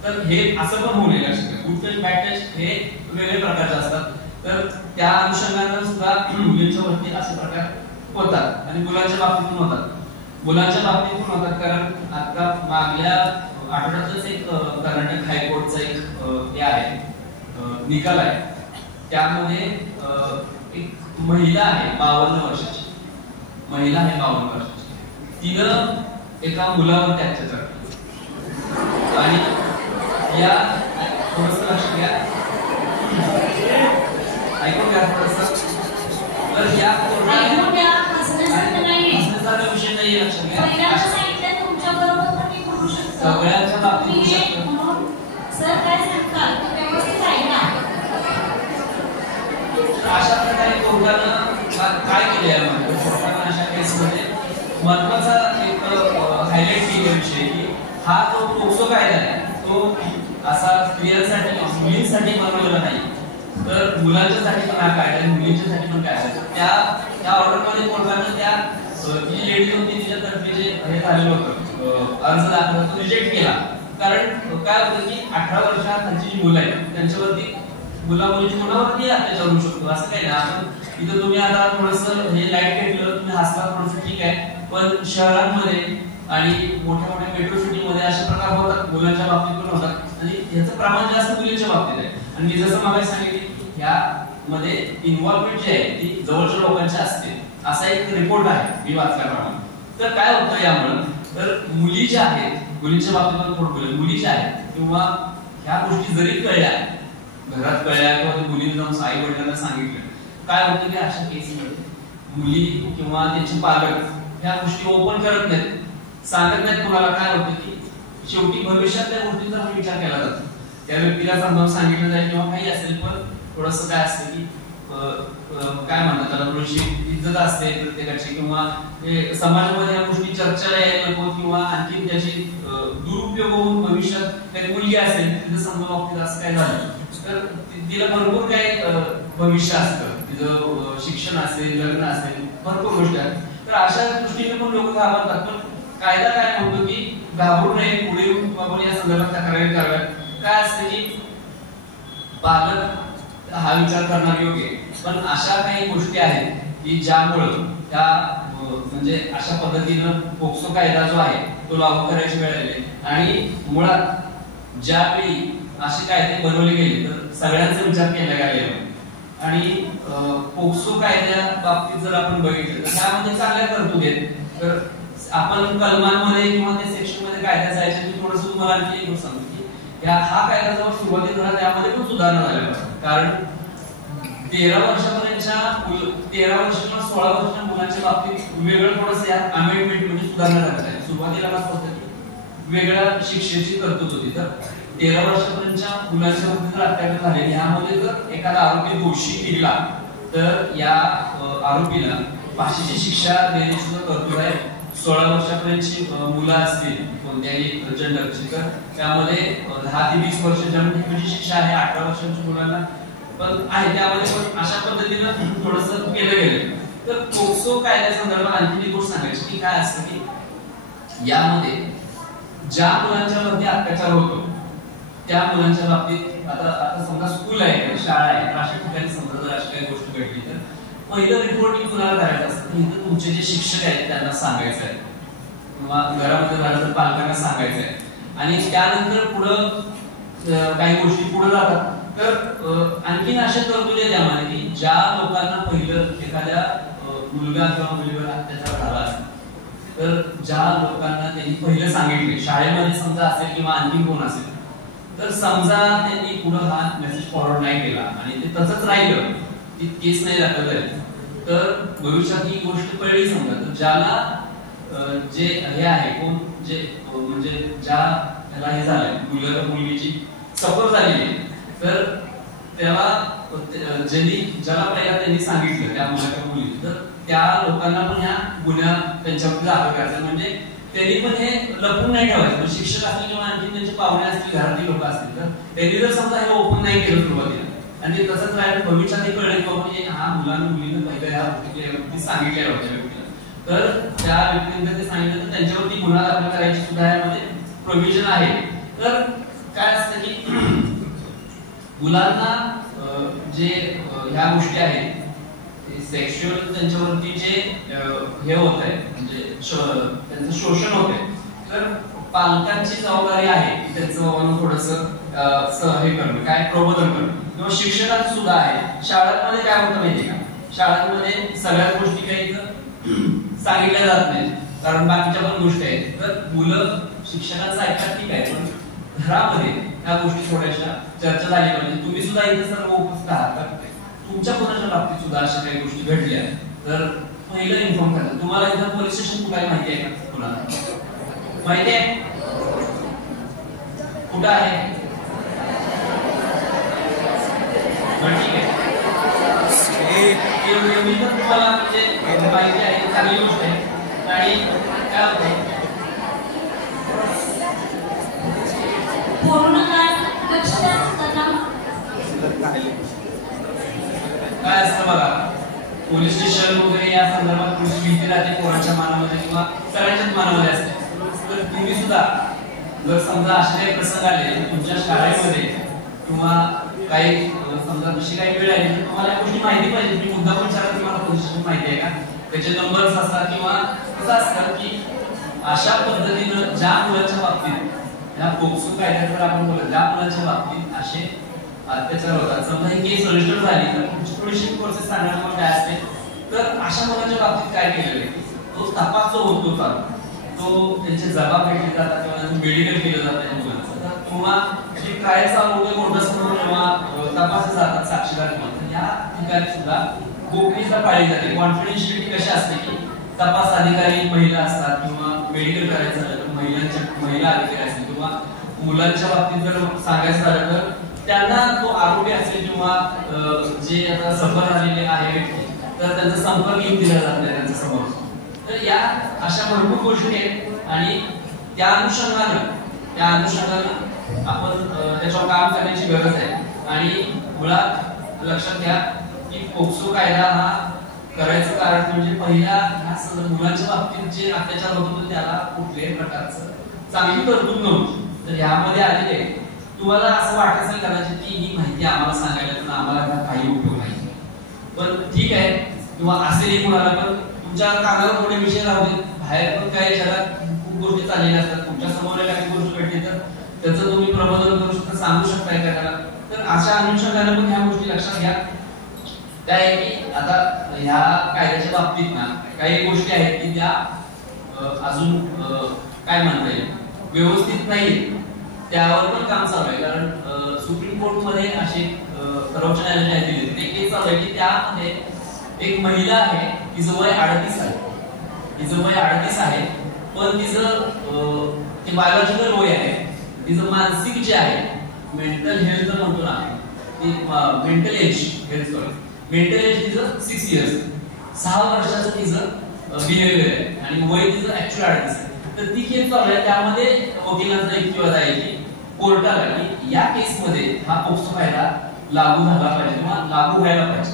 तर हे असं पण होऊ नये. गुड टच बॅड टच हे वेगवेगळे प्रकारचे असतात. तर त्या अनुषंगाने सुद्धा मुलींच्या वरती असे प्रकार होतात आणि मुलांच्या बाबतीत पण होतात. मुलांच्या बाबतीत पण होतात कारण आता मागल्या आठवड्यातच एक कर्नाटक हायकोर्टचा एक हे आहे निकाल आहे. त्यामध्ये एक महिला आहे 52 वर्षाची, महिला आहे 52 वर्षाची, तिनं एका मुलावरती अत्याचार केला आणि या थोडस लक्ष घ्या ऐकून घ्या थोडस. तर या विषय नाही लक्षात घ्या सगळ्यांच्या बाबतीत अशा प्रकारे कोर्टानं काय केले कोर्टानं अशा केसमध्ये महत्वाचा एक हायलाइट केलेला विषय की हा जो पोक्सो कायदा आहे तो असा स्त्रियांसाठी मुलींसाठी बनवलेला नाही तर मुलांच्यासाठी पण हा कायदा आहे, मुलींच्यासाठी पण कायदा आहे. त्या ऑर्डरमध्ये कोर्टानं त्या जी लेडी होती तिच्यातर्फे जे हे झालेलं होतं अर्ज दाखल तो रिजेक्ट केला. कारण काय होतं की 18 वर्षाखालची जी मुलं आहेत त्यांच्यावरती मुला मुलीची कोणावरती अत्याचार होऊ शकतो असं काही नाही. आपण इथं तुम्ही आता थोडंसं हे लाईट घेतलं तुम्ही हसला थोडंसं ठीक आहे पण शहरांमध्ये आणि मोठ्या मोठ्या मेट्रो सिटीमध्ये अशा प्रकार होतात, मुलांच्या बाबतीत पण होतात आणि याचं प्रमाण जास्त मुलींच्या बाबतीत आहे. आणि मी जसं मला सांगितले यामध्ये इन्व्हॉल्वमेंट जी आहे ती जवळच्या लोकांची असते असा एक रिपोर्ट आहे मी वाचल्याप्रमाणे. तर काय होतं यामुळे तर मुली ज्या आहेत मुलींच्या बाबतीत पण थोडं बोलेल, मुली ज्या आहेत किंवा ह्या गोष्टी जरी कळल्या घरात कळल्या किंवा मुलीने जाऊन आई वडिलांना सांगितलं काय होतं की अशा केसमध्ये मुली किंवा त्यांचे पालक ह्या गोष्टी ओपन करत नाहीत, सांगत नाहीत कुणाला. काय होतं की शेवटी भविष्यात त्या गोष्टींचा विचार केला जातो, त्या व्यक्तीला समजावून सांगितलं जाईल किंवा काही असेल पण थोडंसं काय असतं की काय म्हणतात त्याला थोडीशी इज्जत असते प्रत्येकाची किंवा समाजामध्ये या गोष्टी चर्चा यायला नको किंवा आणखी त्याची दुरुपयोग होऊन भविष्यात काही मुलगी असेल तिथं समजा बाबतीत असं काय झालं तर तिला भरपूर काही भविष्य असतं, तिचं शिक्षण असेल लग्न असेल भरपूर गोष्टी आहेत. तर अशा दृष्टीने पण लोक घाबरतात. पण कायदा काय म्हणतो की घाबरू नये, पुढे येऊन आपण या संदर्भात तक्रारी कराव्यात. काय असतं की पालक हा विचार करणार योग्य आहे. पण अशा काही गोष्टी आहेत की ज्यामुळं त्या म्हणजे अशा पद्धतीनं पोक्सो कायदा जो आहे तो लागू करायची वेळ आली आणि मुळात ज्यावेळी असे कायदे बनवले गेले तर सगळ्यांचा विचार केला गेला आणि पोक्सो कायद्या बाबतीत जर आपण बघितलं तर त्यामध्ये चांगल्या तरतुदी आहेत. तर आपण कलमांमध्ये किंवा ते सेक्शन मध्ये कायदा जायच्या मी थोडंसं तुम्हाला आणखी एक सांगतो की हा कायदा जेव्हा सुरुवातीला झाला त्यामध्ये पण सुधारणा झाल्या. कारण 13 वर्षापर्यंतच्या 13 वर्ष किंवा 16 वर्षाच्या मुलांच्या बाबतीत वेगळं थोडंसं या अमेंडमेंट म्हणजे सुधारणा करण्यात आली. सुरुवातीला असं होतं की वेगळ्या शिक्षेची तरतूद होती. तर 13 वर्षापर्यंतच्या मुलांच्या बाबतीत जर अत्याचार झाले यामध्ये जर एखादा आरोपी दोषी ठरला तर या आरोपीला फाशीची शिक्षा देण्याची सुद्धा तरतूद आहे. 16 वर्षापर्यंतची मुलं असतील कोणत्याही जेंडरची तर त्यामध्ये 10 ते 20 वर्ष जन्मठेपेची शिक्षा आहे. 18 वर्षांच्या मुलांना पण आहे त्यामध्ये पण अशा पद्धतीनं थोडंसं केलं गेलं. तर पोक्सो कायद्यासंदर्भात आणखी एक गोष्ट सांगायची की काय असतं की यामध्ये ज्या मुलांच्यावरती अत्याचार होतो त्या मुलांच्या बाबतीत आता समजा स्कूल आहे शाळा आहे अशा ठिकाणी समजा जर अशी काही गोष्ट घडली तर पहिलं रिपोर्टिंग कुणाला करायचं असतं इथं तुमचे जे शिक्षक आहेत त्यांना सांगायचं आहे किंवा घरामध्ये झालं तर पालकांना सांगायचं आहे. आणि त्यानंतर पुढं काही गोष्टी पुढे जातात तर आणखीन अशा तरतुदी आहेत त्यामध्ये की ज्या लोकांना पहिलं एखाद्या मुलगा किंवा मुलीवर अत्याचार झाला असेल तर ज्या लोकांना त्यांनी पहिलं सांगितले शाळेमध्ये समजा असेल किंवा आणखी कोण असेल तर समजा त्यांनी पुढे हा मेसेज फॉरवर्ड नाही केला आणि ते तसंच राहिलं ती केस नाही दाखल झाली तर भविष्यात ही गोष्ट कळली समजा तर ज्याला जे हे आहे कोण जे म्हणजे ज्या त्याला हे झालंय मुलगा मुलगीची सफर झालेली तर तेव्हा ज्याला पहिला त्यांनी सांगितलं त्या मुलाच्या मुली तर त्या लोकांना पण ह्या गुन्हा त्यांच्यावरती दाखल करायचा म्हणजे त्यांनी पण हे लपून नाही ठेवायचं. शिक्षक असतील किंवा आणखी त्यांचे पाहुणे असतील घरातली लोक असतील तर त्यांनी जर समजा हे ओपन नाही केलं सुरुवातीला आणि ते तसंच राहिलं भविष्यात हे कळलं की बाबा हा मुलांना मुलीनं पहिल्या ह्या गोष्टी सांगितल्या होत्या व्यक्तीला तर त्या व्यक्तीने ते सांगितलं तर त्यांच्यावरती गुन्हा दाखल करायची सुद्धा यामध्ये प्रोव्हिजन आहे. तर काय असतं की मुलांना जे ह्या गोष्टी आहेत सेक्शुअल त्यांच्यावरती जे हे होत आहे म्हणजे त्यांचं शोषण होत आहे तर पालकांची जबाबदारी आहे त्यांचं थोडंसं हे करणं काय प्रबोधन करणं किंवा शिक्षकांचं सुद्धा आहे. शाळांमध्ये काय होतं माहितीये का शाळांमध्ये सगळ्याच गोष्टी काही सांगितल्या जात नाही कारण बाकीच्या पण गोष्टी आहेत तर मुलं शिक्षकांचं ऐकतात ठीक आहे पण घरामध्ये त्या गोष्टी थोड्याशा चर्चा झाली पाहिजे. तुम्ही सुद्धा इथे सर्व उपस्थित आहात तुमच्या कोणाच्या बाबतीत सुद्धा अशा काही गोष्टी घडल्या तर पहिलं इन्फॉर्म करा. तुम्हाला इथं पोलीस स्टेशन कुठे माहिती आहे का कुणाला माहिती आहे कुठं आहे ठीक आहे मी तर तुम्हाला म्हणजे माहिती आहे चांगली गोष्ट आहे. आणि काय होतं काय असतं बघा पोलीस स्टेशन वगैरे या संदर्भात पोलीस भीती राहते कोणाच्या मनामध्ये किंवा सगळ्यांच्याच मनामध्ये असते. तर तुम्ही सुद्धा जर समजा असे काही प्रसंग आले तुमच्या शाळेमध्ये किंवा काही समजा अशी काही वेळ आली तर तुम्हाला या गोष्टी माहिती पाहिजे. तुम्ही मुद्दा पण विचारा तुम्हाला पोलीस स्टेशन माहिती आहे का त्याचे नंबर्स असतात किंवा कसं असतं की अशा पद्धतीनं ज्या मुलांच्या बाबतीत या पोक्सो कायद्यात जर आपण बोलत ज्या मुलांच्या बाबतीत असे अत्याचार होतात समजा ही केस रजिस्टर झाली तर थोडीशी प्रोसेस सांगण्यामध्ये काय असते तर अशा मुलांच्या बाबतीत काय केलेलं आहे तो तपास जो होतो तो त्यांचे जबाब घेतले जातात किंवा त्यांचं मेडिकल केलं जातं या मुलांचं किंवा जे ट्रायल चालू होते कोर्टात समोर किंवा तपासले जातात साक्षीदार किंवा या ठिकाणी सुद्धा गोपनीयता पाळली जाते. कॉन्फिडेन्शियलिटी कशी असते की तपास अधिकारी महिला असतात किंवा मेडिकल करायचं झालं तर महिला अधिकारी असतील किंवा मुलांच्या बाबतीत जर सांगायचं झालं तर त्यांना तो आरोपी असेल किंवा जे आता सफर झालेले आहे तर त्यांचा संपर्क येऊन दिला जात नाही त्यांच्या समोर. तर या अशा भरपूर गोष्टी आहेत आणि त्या अनुषंगानं आपण त्याच्यावर काम करण्याची गरज आहे. आणि मुळात लक्षात घ्या की पोक्सो कायदा हा करायचं कारण म्हणजे पहिल्या ह्या मुलांच्या बाबतीत जे अत्याचार होत होते त्याला कुठल्याही प्रकारचं चांगली तरतूद नव्हती. तर यामध्ये आलेले तुम्हाला असं वाटत असेल कदाचित की ही माहिती आम्हाला सांगायला तर आम्हाला काही उपयोग नाही, पण ठीक आहे, किंवा असेलही कुणाला, पण तुमच्या कानावर थोडे विषय राहू देत. बाहेर पण काही जगात खूप गोष्टी चाललेल्या असतात, तुमच्या समोर काही गोष्ट घडली तर त्याचं तुम्ही प्रबोधन करू शकता, सांगू शकता एखाद्याला. तर अशा अनुषंगाने पण ह्या गोष्टी लक्षात घ्या. त्या आहे की आता ह्या कायद्याच्या बाबतीत ना काही गोष्टी आहेत की त्या अजून काय म्हणता येईल व्यवस्थित नाही, त्यावर पण काम चालू आहे. कारण सुप्रीम कोर्ट मध्ये असे सर्वोच्च न्यायालयाने दिले ते केस चालू आहे की त्यामध्ये एक महिला आहे, तिचं वय 38 आहे, तिचं वय 38 आहे, पण तिचं ते बायोलॉजिकल वय आहे, तिचं मानसिक जे आहे मेंटल हेल्थ म्हणतो ना, ती मेंटल एज तिचं 6 इयर्स, 6 वर्षाचं तिचं बिहेवियर आहे आणि वय तिचं ऍक्च्युअल 38 आहे. तर ती केस चालू आहे. त्यामध्ये वकिलांचा युक्तिवाद आहे की कोर्टाला की या केसमध्ये हा पोक्सो कायदा लागू झाला पाहिजे किंवा लागू व्हायला पाहिजे.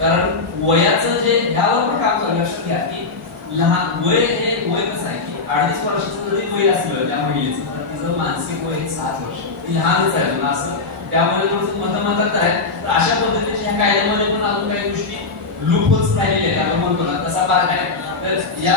कारण वयाचं जे ह्यावर पण काम चालू, लक्षात घ्या की लहान वय हे वय कसं आहे की 38 वर्षाचं जरी वय असलं त्या महिलेचं तर तिचं मानसिक वय 7 वर्ष, ती लहानच आहे ना असं. त्यामुळे थोडंसं मतमतात आहे. तर अशा पद्धतीच्या ह्या कायद्यामध्ये पण अजून काही गोष्टी लूपच राहिलेल्या आहेत, आपण म्हणतो ना तसा भाग आहे. तर या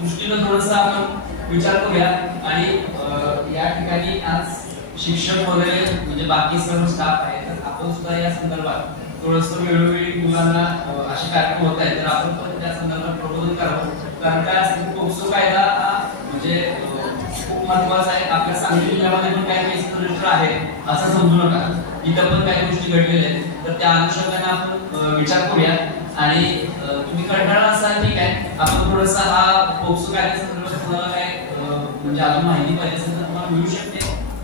दृष्टीनं थोडंसं आपण विचार करूया. आणि या ठिकाणी आज शिक्षक वगैरे म्हणजे बाकी सर्व स्टाफ आहे, तर आपण सुद्धा या संदर्भात थोडंसं वेळोवेळी मुलांना असे कार्यक्रम होत आहेत, तर आपण पण त्या संदर्भात प्रबोधन करावं. कारण काय असतं पोक्सो कायदा हा म्हणजे खूप महत्वाचा आहे. आपल्या सांगली जिल्ह्यामध्ये पण काही केस रजिस्टर आहे असं समजू नका, इथं पण काही गोष्टी घडलेल्या आहेत. तर त्या अनुषंगाने आपण विचार करूया. आणि तुम्ही कंटाळा असाल ठीक आहे, आपण थोडंसं हा पोक्सो कायद्या संदर्भात तुम्हाला काय म्हणजे अजून माहिती पाहिजे असेल तर तुम्हाला मिळू शकते,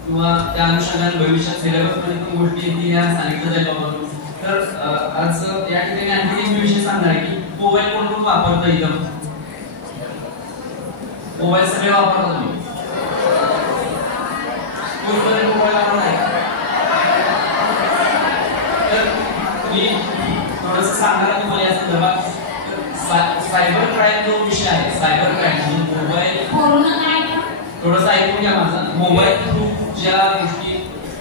किंवा त्या अनुषंगाने भविष्यात सिलेबसमध्ये पण गोष्टी येतील या सांगितलं जाईल बाबा. तर आज या ठिकाणी आणखी एक विषय सांगणार आहे की मोबाईल कोण कोण वापरतं. इथं मोबाईल सगळे वापरतात तुम्ही, स्कूलमध्ये मोबाईल वापरत आहे. तर मी थोडंसं सांगणार तुम्हाला या संदर्भात. सायबर क्राईम जो विषय आहे, सायबर क्राईम म्हणजे मोबाईल, थोडंसं ऐकून घ्या माझं. मोबाईल थ्रू ज्या गोष्टी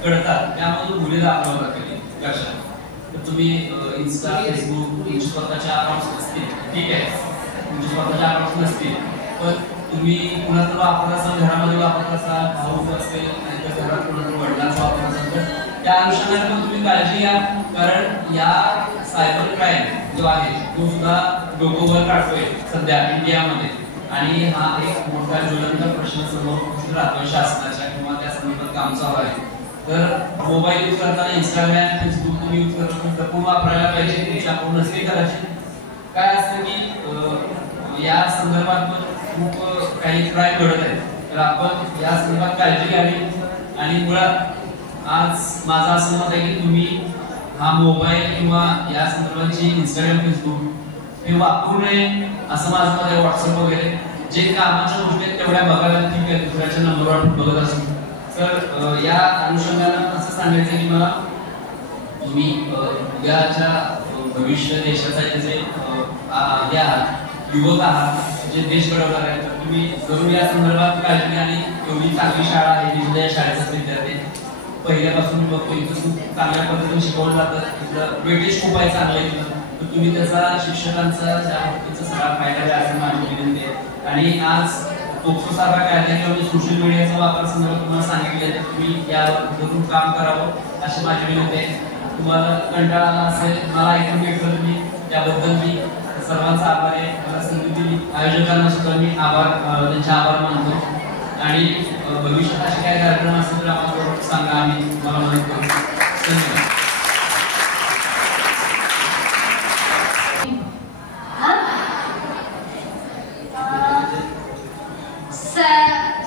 घडतात त्यामधून गुन्हे दाखल होतात लक्षात. तर तुम्ही इन्स्टा, फेसबुक, तुमचे स्वतःच्या अकाउंट्स नसतील, ठीक आहे, तुमचे स्वतःच्या अकाउंट्स नसतील, पण तुम्ही कुणाचं वापरत असाल, घरामध्ये वापरत असाल, भाऊ असेल, नाहीतर घरात कुणाचं वडिलांचा वापर असेल, तर त्या अनुषंगाने पण तुम्ही काळजी घ्या. कारण या सायबर क्राईम जो आहे तो सुद्धा डोकं वर काढतोय सध्या इंडियामध्ये. आणि हा एक मोठा ज्वलंत प्रश्न समोर राहतोय शासनाच्या, किंवा त्या संदर्भात काम चालू आहे. तर मोबाईल यूज करताना इंस्टाग्राम, फेसबुक तुम्ही यूज करताना जपून वापरायला पाहिजे, त्याच्याकडून नसते करायची. काय असतं की या संदर्भात पण खूप काही क्राईम घडत आहे, तर आपण या संदर्भात काळजी घ्यावी. आणि मुळात आज माझं असं मत आहे की तुम्ही हा मोबाईल किंवा या संदर्भाची इंस्टाग्राम, फेसबुक हे वापरू नये असं माझं मत आहे. व्हॉट्सअप वगैरे जे कामाच्या गोष्टी आहेत तेवढ्या बघायला ठीक आहे, दुसऱ्याच्या नंबरवर बघत असतो. तर या अनुषंगाने असं सांगायचं की मला तुम्ही उद्याच्या भविष्य देशाचा जे युवक आहात, जे देश घडवणार आहे, तर तुम्ही जरूर या संदर्भात काळजी घ्या. आणि एवढी चांगली शाळा आहे, मी सुद्धा या शाळेचा विद्यार्थी पहिल्यापासून मी बघतो इथं खूप चांगल्या पद्धतीने शिकवलं जातं, इथलं वेटेज खूप आहे चांगलं इथलं. तर तुम्ही त्याचा शिक्षकांचा त्या गोष्टीचा सगळा फायदा घ्या असं माझी विनंती आहे. आणि आज पोक्सो सारखा कायदा किंवा सोशल मीडियाचा वापर संदर्भात तुम्हाला सांगितलं तर तुम्ही यावर जरूर काम करावं अशी माझी विनंती आहे. तुम्हाला कंटाळा असेल, मला ऐकून घेतलं तुम्ही, त्याबद्दल मी सर्वांचा आभार आहे. मला संधी दिली, आयोजकांना सुद्धा मी त्यांचे आभार मानतो. आणि भविष्यात असे काही कार्यक्रम असेल तर आम्हाला सांगा, आम्ही तुम्हाला मदत करू. धन्यवाद.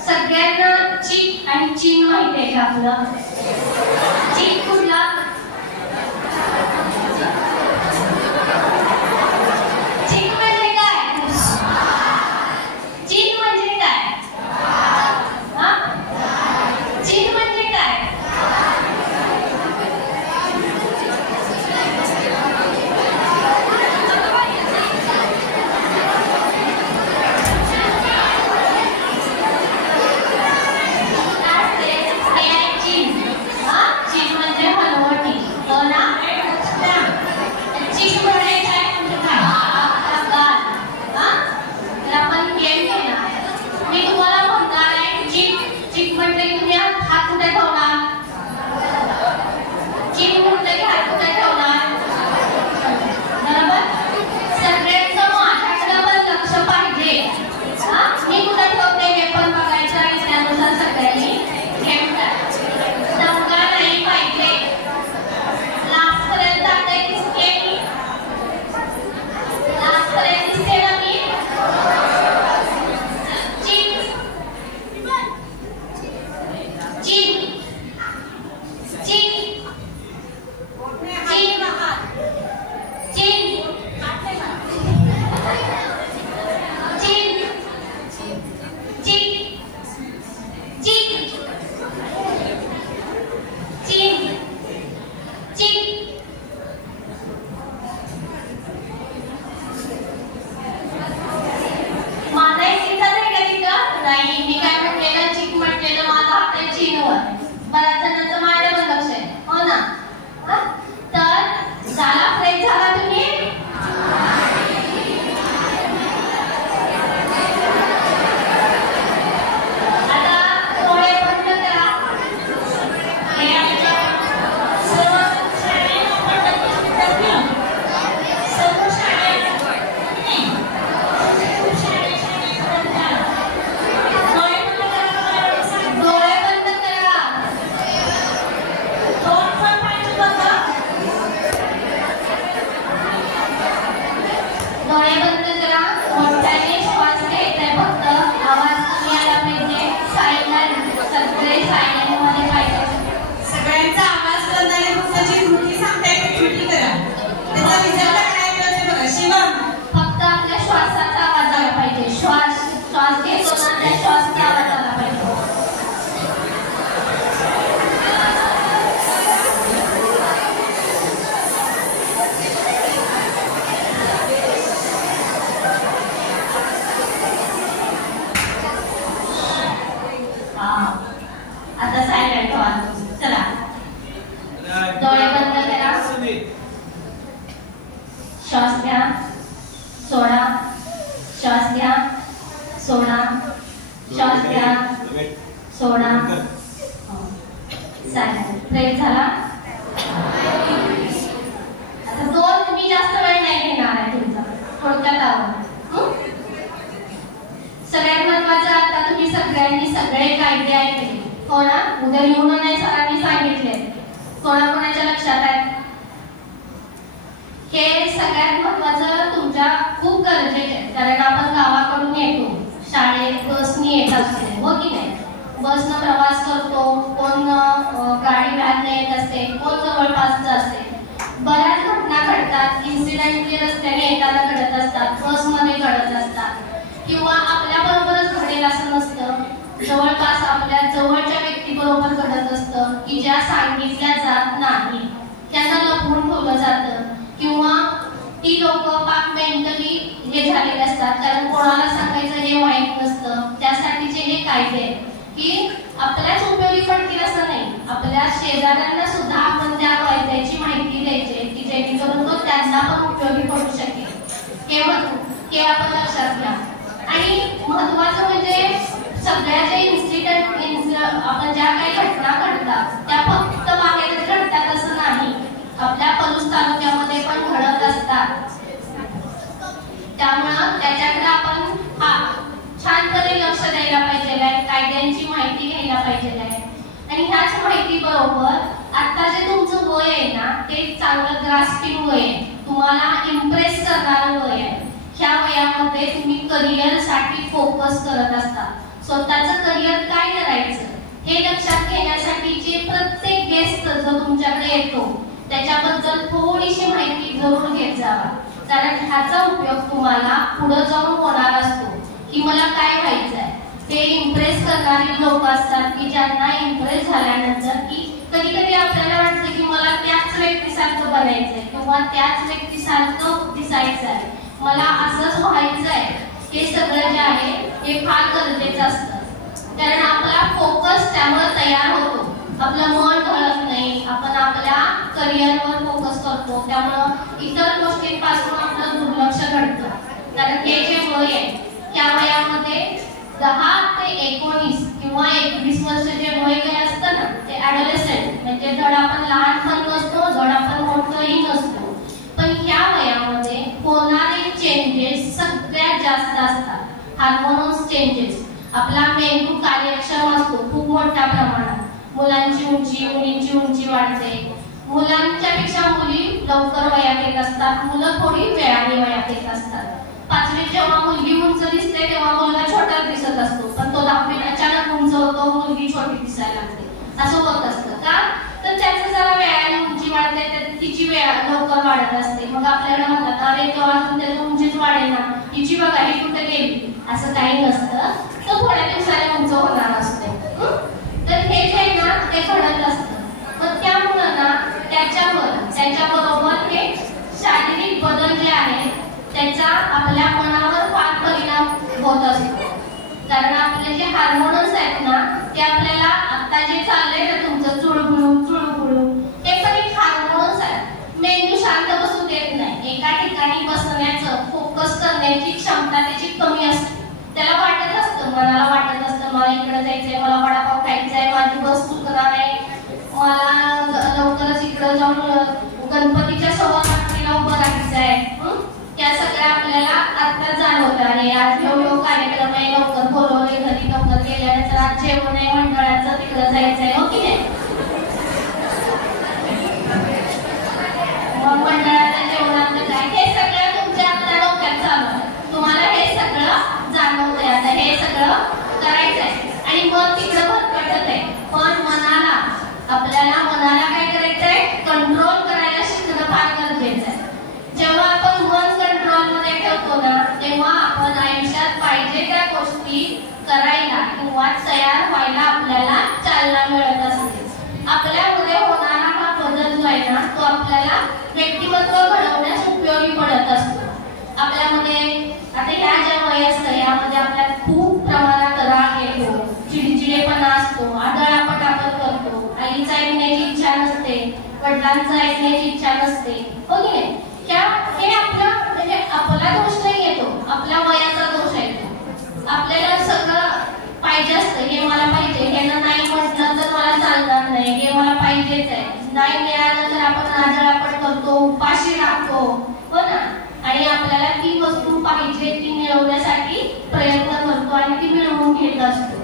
सगळ्यांना चीन आणि चीन माहिती आहे का आपलं? चीन कुठला? चीन म्हणजे काय? चीन म्हणजे काय? चीन म्हणजे काय? श्वास घ्या, सोडा, श्वास घ्या, सोडा, श्वास घ्या, सोडा. चालेल, ब्रेक झाला. आता दोन मी जास्त वेळ नाही घेणार आहे तुमचा, थोडक्यात आवड. सगळ्यात महत्वाचं, आता तुम्ही सगळ्यांनी सगळे कायदे ऐकले हो ना? उद्या लिहून नाही सरांनी सांगितले, कोणाकोणाच्या लक्षात आहे? हे सगळ्यात महत्वाचं तुमच्या खूप गरजेचे आहे, कारण आपण गावाकडून येतो, शाळेत बसनी येत असते हो की नाही? बसनं प्रवास करतो, कोण गाडी व्हॅनने येत असते, कोण जवळपासच असते. बऱ्याच घटना घडतात, इन्सिडेंटली रस्त्याने येताना घडत असतात, बसमध्ये घडत असतात, किंवा आपल्या बरोबरच घडेल असं नसतं, जवळपास आपल्या जवळच्या व्यक्ती बरोबर घडत असतं की ज्या सांगितल्या जात नाही, त्यांना लपवून ठेवलं जातं, किंवा ती लोक पाक मेंटली हे झालेले असतात, कारण कोणाला सांगायचं हे माहीत नसतं. त्यासाठीचे हे कायदे आहेत की आपल्याच उपयोगी पडतील असं नाही, आपल्या शेजाऱ्यांना सुद्धा आपण त्या कायद्याची माहिती द्यायची की जेणेकरून तो त्यांना पण उपयोगी पडू शकेल. हे आपण लक्षात घ्या. आणि महत्वाचं म्हणजे सगळ्या जे आपण ज्या काही घटना घडतात त्या फक्त बाहेर घडतात असं नाही, आपल्या पलूस तालुक्यामध्ये पण घडत असतात. त्यामुळं त्याच्याकडे आपण छानपणे लक्ष द्यायला पाहिजे आहे, कायद्यांची माहिती घ्यायला पाहिजे आहे. आणि ह्याच माहिती बरोबर आता जे तुमचं वय आहे ना, ते चांगलं ग्रास्पिंग वय आहे, तुम्हाला इम्प्रेस करणारं वय आहे. ह्या वयामध्ये तुम्ही करिअर साठी फोकस करत असता, स्वतःचं करिअर काय करायचं हे लक्षात घेण्यासाठी जे प्रत्येक गेस्ट जो तुमच्याकडे येतो त्याच्याबद्दल थोडीशी माहिती जरूर घेत जावा, कारण ह्याचा उपयोग तुम्हाला पुढे जाऊन होणार असतो की मला काय व्हायचं आहे. ते इम्प्रेस करणारी लोक असतात की ज्यांना इम्प्रेस झाल्यानंतर की कधी कधी आपल्याला वाटतं की मला त्याच व्यक्तीसारखं बनायचंय किंवा त्याच व्यक्तीसारखं दिसायचं आहे, मला असंच व्हायचं आहे. हे सगळं जे आहे हे फार गरजेचं असतं, कारण आपला फोकस त्यामुळे तयार होतो, आपलं मन ढळत नाही, आपण आपल्या करिअरवर फोकस करतो, त्यामुळं इतर गोष्टींपासून आपलं दुर्लक्ष घडतं. कारण हे जे वय आहे त्या वयामध्ये 10 ते 19 किंवा 21 वर्ष जे वय असतं ना, ते ॲडोलेसेंट, म्हणजे धड आपण लहान पण नसतो, धड आपण मोठंही नसतो, पण ह्या वयामध्ये होणारे चेंजेस सगळ्यात जास्त असतात. हार्मोन्स चेंजेस, आपला मेंदू कार्यक्षम असतो खूप मोठ्या प्रमाणात, मुलांची उंची मुलींची उंची वाढते, मुलांच्या पेक्षा मुली लवकर वयात येत असतात, मुलं थोडी वेळाने वयात येत असतात. 5वीत जेव्हा मुलगी उंच दिसते तेव्हा मुलगा छोटा दिसत असतो, पण तो 10वीत अचानक उंच होतो, मुलगी छोटी दिसायला लागते. असं होत असतं का? तर त्याचं जरा वेळाने उंची वाढते, तिची वेळ लवकर वाढत असते. मग आपल्याला म्हणतात अरे तेव्हा अजून त्याची उंचीच वाढेल ना, तिची बघा ही कुठे गेली. असं काही नसतं, तो थोड्या दिवसाने उंच होणार असतो. तर हे जे ना ते घडत असतं. मग त्यामुळं ना त्याच्याबरोबर हे शारीरिक बदल जे आहेत त्याचा आपल्या मनावर फार परिणाम होत असतो, कारण आपले जे हार्मोन्स आहेत ना ते आपल्याला आता जे चाललंय ना तुमचं चुळबुळू ते पण एक हार्मोन्स आहे. मेंदू शांत बसू देत नाही, एका ठिकाणी बसण्याचं फोकस करण्याची क्षमता त्याची कमी असते. त्याला वाटत असतं, मनाला वाटत असतं मला इकडे जायचंय, मला वडापाव खायचा आहे, माझी बस चुकणार आहे, मला लवकरच इकडे जाऊन गणपतीच्या 8:15 उभं राहायचं आहे. त्या सगळ्या आपल्याला आता जाणवतं आणि आज एवढं कार्यक्रम आहे, लवकर बोलवले घरी, लवकर गेल्यानंतर आज जेवण आहे मंडळाचं, तिकडं जायचंय हो की नाही. मग मंडळाच्या जेवणाचं काय हे सगळं तुमच्या आता डोक्यात चालू आहे, तुम्हाला हे सगळं जाणवतंय, आता हे सगळं करायचंय आणि मग तिकडं भरकटत आहे. पण आपल्याला मनाला काय करायचंय, कंट्रोल करायला शिकणं फार गरजेचं आहे. जेव्हा आपण मन कंट्रोल मध्ये ठेवतो ना तेव्हा आपण आयुष्यात पाहिजे त्या गोष्टी करायला किंवा तयार व्हायला आपल्याला चालना मिळत असते. आपल्यामध्ये होणारा हा बदल जो आहे ना तो आपल्याला व्यक्तिमत्व घडवण्यास उपयोगी पडत असतो. आपल्यामध्ये आता ह्या ज्या वय असतं यामध्ये आपल्याला खूप प्रमाणात राग येतो, चिडचिडेपणा असतो, आदळापट आपण करतो, आईचं ऐकण्याची इच्छा नसते, वडिलांचं ऐकण्याची इच्छा नसते हो की नाही. हे आपलं करतो, उपाशी राहतो, हो ना. आणि आपल्याला ती वस्तू पाहिजे ती मिळवण्यासाठी प्रयत्न करतो आणि ती मिळवून घेत असतो.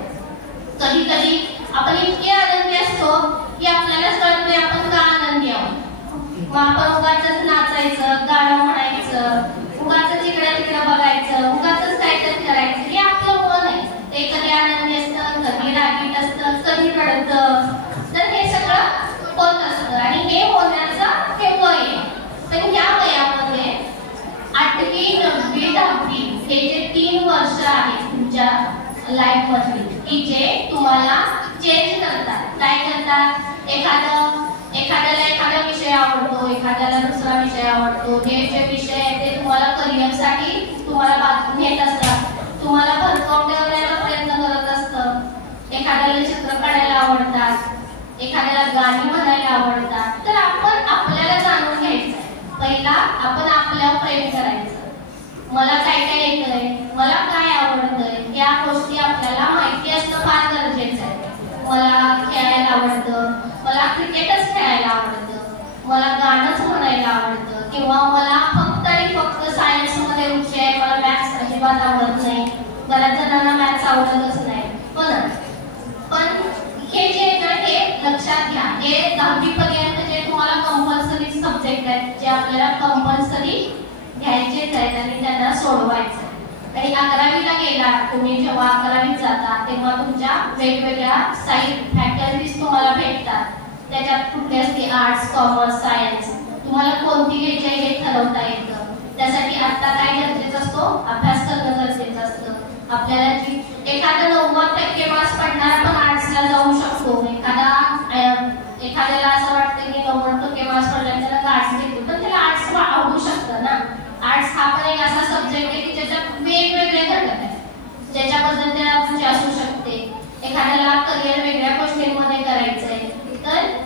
कधी कधी आपण इतके आनंदी असतो की आपल्याला कळत नाही आपण का आनंदी आहोत. मग आपण उगाचच नाचायचं, गाणं म्हणायचं, उगाचच इकडे तिकडे बघायचं, उगाचच काहीतरी करायचं. हे आपलं मन आहे. ते कधी आनंदी असतं, कधी रागीट असतं, कधी रडतं. तर हे सगळं होत असतं आणि हे होण्याचं हे वय आहे. तर ह्या वयामध्ये 8वी 9वी 10वी हे जे 3 वर्ष आहेत तुमच्या लाईफ मधली की जे तुम्हाला चेंज करतात. काय करतात? एखाद्याला एखादा विषय आवडतो, एखाद्याला दुसरा विषय आवडतो. हे जे विषय आहेत ते तुम्हाला करिअरसाठी तुम्हाला नेत असतात, तुम्हाला भरकम ठेवण्याचा प्रयत्न करत असतं. एखाद्याला चित्र काढायला आवडतात, एखाद्याला गाणी म्हणायला आवडतात. तर आपण आपल्याला जाणून घ्यायचं. पहिला आपण आपल्यावर प्रेम करायचं. मला काय काय येतंय, मला काय आवडतंय, या गोष्टी आपल्याला माहिती असणं फार गरजेचं आहे. मला खेळायला आवडतं, मला क्रिकेटच खेळायला आवडतं, मला गाणंच म्हणायला आवडतं, किंवा मला फक्त आणि फक्त सायन्समध्ये रुची आहे, मला मॅथ्स अजिबात आवडत नाही. बऱ्याच जणांना मॅथ्स आवडतच नाही, हो ना. पण हे जे ना हे लक्षात घ्या. हे 10वी पर्यंत जे तुम्हाला कंपल्सरी सब्जेक्ट आहेत, जे आपल्याला कंपल्सरी घ्यायचेच आहेत आणि त्यांना सोडवायचं. आणि 11वीला गेला तुम्ही, जेव्हा 11वीत जाता तेव्हा तुमच्या वेगवेगळ्या साईड फॅकल्टीज तुम्हाला भेटतात. त्याच्यात कुठले असते आर्ट्स, कॉमर्स, सायन्स, तुम्हाला कोणती घ्यायची हे ठरवता येतं. त्यासाठी आता काय गरजेचं असतो? अभ्यास करणं गरजेचं असतं. आपल्याला एखादा 90% मार्क्स पडणारा पण आर्ट्सला जाऊ शकतो. एखाद्याला असं वाटतं की 90% मार्क्स पडल्याने त्याला आर्ट्स घेतो, पण त्याला आर्ट्स आवडू शकतं ना. आर्ट्स हा पण एक असा सब्जेक्ट आहे की ज्याच्यात वेगवेगळे घटक आहेत, ज्याच्याबद्दल त्याला रुची असू शकते. एखाद्याला करिअर वेगळ्या गोष्टींमध्ये करायचंय, तर